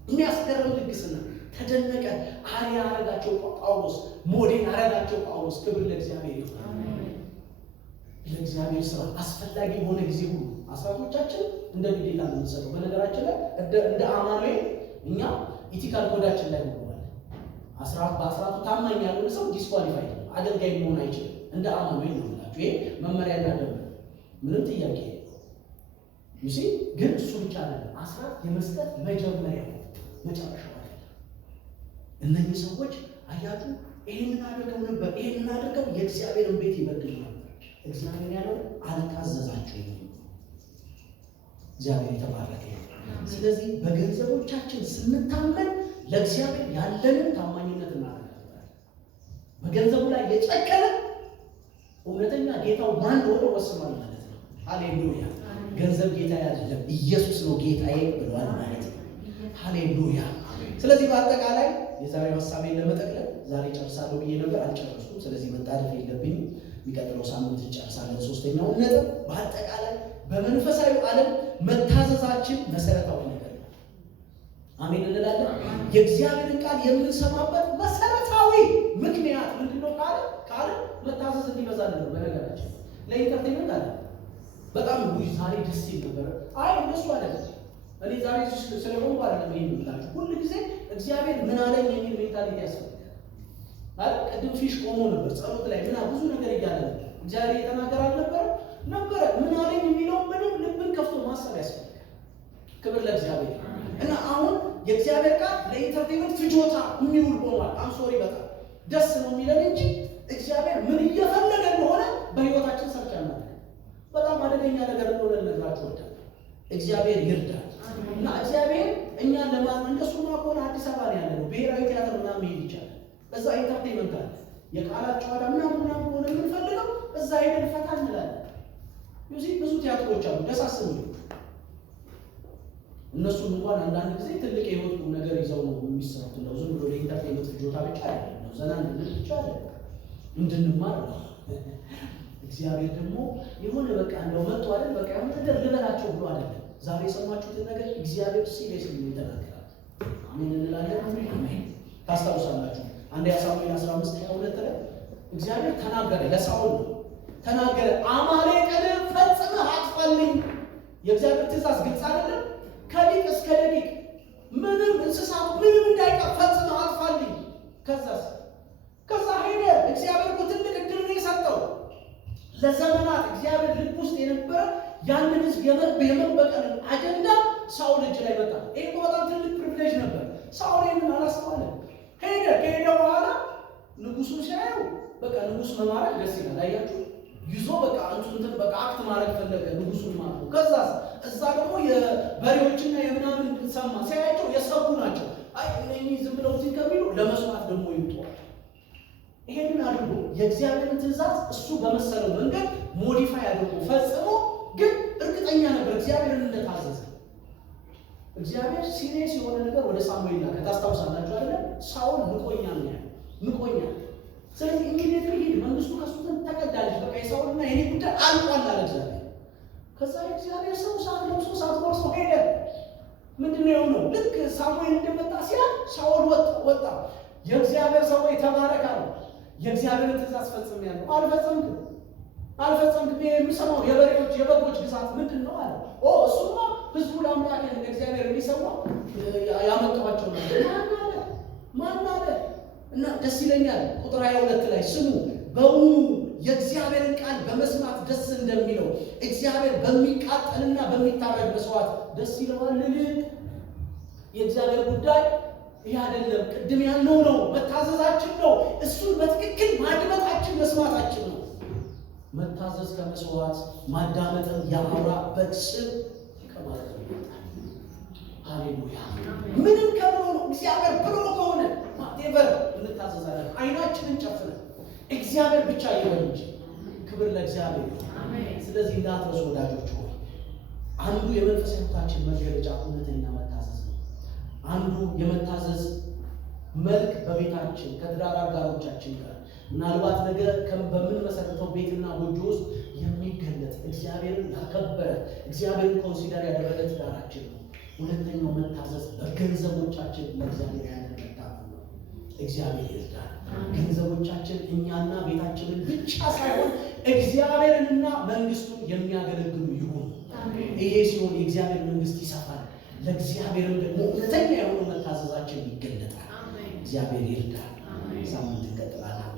የሚያስገርም ልግስና። ተደነቀ። አሪያ አረጋቸው ጳውሎስ፣ ሞዴል አረጋቸው ጳውሎስ። ክብር ለእግዚአብሔር ይሁን። ለእግዚአብሔር ስራ አስፈላጊ የሆነ ጊዜ ሁሉ አስራቶቻችን እንደ ግዴታ ነው የምንሰጠው። በነገራችን ላይ እንደ አማኑኤል እኛ ኢቲካል ኮዳችን ላይ ሆኗል። በአስራቱ ታማኝ ያልሆነ ሰው ዲስኳሊፋይድ ነው፣ አገልጋይ መሆን አይችልም። እንደ አማኑኤል ነው የምላችሁ። ይሄ መመሪያና ደንብ ምንም ጥያቄ ይሲ ግን እሱ ብቻ አይደለም። አስራት የመስጠት መጀመሪያ መጨረሻው አይደለም። እነዚህ ሰዎች አያችሁ ይሄንን አድርገው ነበር፣ ይሄንን አድርገው የእግዚአብሔርን ቤት ይበድሉ ነበር። እግዚአብሔር ያለው አልታዘዛችሁም። እግዚአብሔር የተባረከ ነው። ስለዚህ በገንዘቦቻችን ስንታመን ለእግዚአብሔር ያለንን ታማኝነት እናረጋግጣለን። በገንዘቡ ላይ የጨከነ እውነተኛ ጌታው ማን እንደሆነ ወስኗል ማለት ነው። ሃሌሉያ! ገንዘብ ጌታ አይደለም፣ ኢየሱስ ነው ጌታዬ ብሏል ማለት ነው። ሃሌሉያ! ስለዚህ በአጠቃላይ የዛሬው ሐሳቤን ለመጠቅለል ዛሬ ጨርሳለሁ ብዬ ነበር፣ አልጨረስኩም። ስለዚህ መጣደፍ የለብኝም። የሚቀጥለው ሳምንት እንጨርሳለን። ሶስተኛው ነጥብ በአጠቃላይ በመንፈሳዊ ዓለም መታዘዛችን መሰረታዊ ነገር ነው። አሜን እንላለን። የእግዚአብሔርን ቃል የምንሰማበት መሰረታዊ ምክንያት ምንድነው? ቃል መታዘዝ እንዲበዛልን ነው። በነገራችን ለኢንተርቴንመንት አለ በጣም ውይ ዛሬ ደስ ይል ነበር። አይ እነሱ አይደለም። እኔ ዛሬ ስለሆነ አይደለም ይሄን ብላችሁ ሁሉ ጊዜ እግዚአብሔር ምን አለኝ የሚል ሜንታሊቲ ያስፈልጋል። ቅድም ፊሽ ቆሞ ነበር ጸሎት ላይ ብዙ ነገር እያለ እግዚአብሔር እየተናገረ ነበረ ምን አለኝ የሚለው ምንም ልብን ከፍቶ ማሰብ ያስፈልጋል። ክብር ለእግዚአብሔር። እና አሁን የእግዚአብሔር ቃል ለኢንተርቴንመንት ፍጆታ የሚውል ሆኗል። ሶሪ በጣም ደስ ነው የሚለን እንጂ እግዚአብሔር ምን እየፈለገ እንደሆነ በህይወታችን ሰርቻለሁ። በጣም አደገኛ ነገር እንደሆነ ልነግራችሁ እወዳለሁ። እግዚአብሔር ይርዳል። እና እግዚአብሔር እኛን እንደሱማ ከሆነ አዲስ አበባ ላይ ያለ ነው ብሔራዊ ቲያትር ምናምን መሄድ ይቻላል። እዛ ኢንተርቴንመንት አለ። የቃላት ጨዋታ ምናምን ሆነ የምንፈልገው እዛ ሄደን ፈታ እንላለን። ብዙ ቲያትሮች አሉ ደሳስ የሚሉ እነሱም እንኳን አንዳንድ ጊዜ ትልቅ የህይወት ነገር ይዘው ነው የሚሰሩት። እንደው ዝም ብሎ ለኢንተርቴንመንት ፍጆታ ብቻ አይደለም፣ ዘና እንድንል ብቻ አይደለም። እንድንማር ነው። እግዚአብሔር ደግሞ የሆነ በቃ እንደው መጥቶ አይደል በቃ የሆነ ነገር ልበላቸው ብሎ አይደለም። ዛሬ የሰማችሁትን ነገር እግዚአብሔር ሲሪየስ ይተናገራል። አሜን እንላለን። አሜን። ታስታውሳላችሁ አንደኛ ሳሙኤል 15:22 ላይ እግዚአብሔር ተናገረ፣ ለሳኦል ተናገረ፣ አማሌቅን ፈጽመህ አጥፋልኝ። የእግዚአብሔር ትእዛዝ ግልጽ አይደለም? ከሊቅ እስከ ደቂቅ ምንም እንስሳቱ ምንም እንዳይቀር ፈጽመህ አጥፋልኝ። ከዛ ሄደ። እግዚአብሔር እኮ ትልቅ እድል ነው የሰጠው። ለዘመናት እግዚአብሔር ልብ ውስጥ የነበረ ያንን ሕዝብ የመበቀልን አጀንዳ ሳኦል እጅ ላይ መጣ። ይሄ እኮ በጣም ትልቅ ፕሪቪሌጅ ነበር። ሳኦል ይህንን አላስተዋለም። ሄደ። ከሄደ በኋላ ንጉሱ ሲያየው በቃ ንጉስ መማረክ ደስ ይላል። አያችሁ ይዞ በቃ እንትን በቃ አክት ማድረግ ፈለገ ንጉሱን ማለት ነው። ከዛ እዛ ደግሞ የበሬዎችና የምናምን ሰማ። ሲያያቸው የሰቡ ናቸው። አይ እነኚህ ዝም ብለው እንትን ከሚሉ ለመስዋዕት ደግሞ ይምጡዋል። ይሄንን አድርጎ የእግዚአብሔርን ትእዛዝ እሱ በመሰለው መንገድ ሞዲፋይ አድርጎ ፈጽሞ ግን እርግጠኛ ነበር እግዚአብሔርን እንደታዘዘ። እግዚአብሔር ሲሪየስ የሆነ ነገር ወደ ሳሙኤል ላከ። ታስታውሳላችሁ አይደለ? ሳኦል ንቆኛል ነው ንቆኛል። ስለዚህ ኢሚዲየትሊ ሄድ መንግስቱ ከሱ ተቀዳለች። በቃ የሳኦልና የኔ ጉዳይ አልቋል አለ እግዚአብሔር። ከዛ እግዚአብሔር ሰው ሰዓት ለብሶ ሰዓት ቆርሶ ሄደ። ምንድነው የሆነው? ልክ ሳሙኤል እንደመጣ ሲያል ሳኦል ወጣ። የእግዚአብሔር ሰው ተባረክ አለ። የእግዚአብሔርን ትእዛዝ ፈጽሜያለሁ። አልፈጸምክም። የሚሰማው የበሬዎች የበጎች ግዛት ምንድን ነው አለ። እሱማ ህዝቡ ለአምላክ እግዚአብሔር እንዲሰማ ያመጣኋቸው ነው። ማን አለ? እና ደስ ይለኛል ቁጥር 22 ላይ ስሙ በውኑ የእግዚአብሔርን ቃል በመስማት ደስ እንደሚለው እግዚአብሔር በሚቃጠልና በሚታረድ መስዋዕት ደስ ይለዋል። የእግዚአብሔር ጉዳይ ይህ አይደለም። ቅድም ያለው ነው መታዘዛችን ነው። እሱን በትክክል ማድመጣችን መስማታችን ነው። መታዘዝ ከመስዋዕት ማዳመጥን ያማራ በስም ከማለት ነው። ሃሌሉያ። ምንም ከብሎ ነው እግዚአብሔር ብሎ ከሆነ ማቴቨር እንታዘዛለን። አይናችንን ጨፍነን እግዚአብሔር ብቻ ይሆን እንጂ ክብር ለእግዚአብሔር። ስለዚህ እንዳትረሱ ወዳጆች ሆይ አንዱ የመንፈስ ሕይወታችን መገለጫ እውነተኛ መታዘዝ ነው። አንዱ የመታዘዝ መልክ በቤታችን ከትዳር አጋሮቻችን ጋር ምናልባት ነገር በምንመሰረተው ቤትና ጎጆ ውስጥ የሚገለጥ እግዚአብሔርን ያከበረ እግዚአብሔርን ኮንሲደር ያደረገ ትዳራችን ነው። ሁለተኛው መታዘዝ በገንዘቦቻችን ለእግዚአብሔር ያለን መታመን ነው። እግዚአብሔር ይርዳል። ገንዘቦቻችን እኛና ቤታችንን ብቻ ሳይሆን እግዚአብሔርንና መንግስቱን የሚያገለግሉ ይሁኑ። ይሄ ሲሆን የእግዚአብሔር መንግስት ይሰፋል። ለእግዚአብሔርም ደግሞ እውነተኛ የሆነ መታዘዛችን ይገለጣል። እግዚአብሔር ይርዳል። ሳምንት እንቀጥላለን።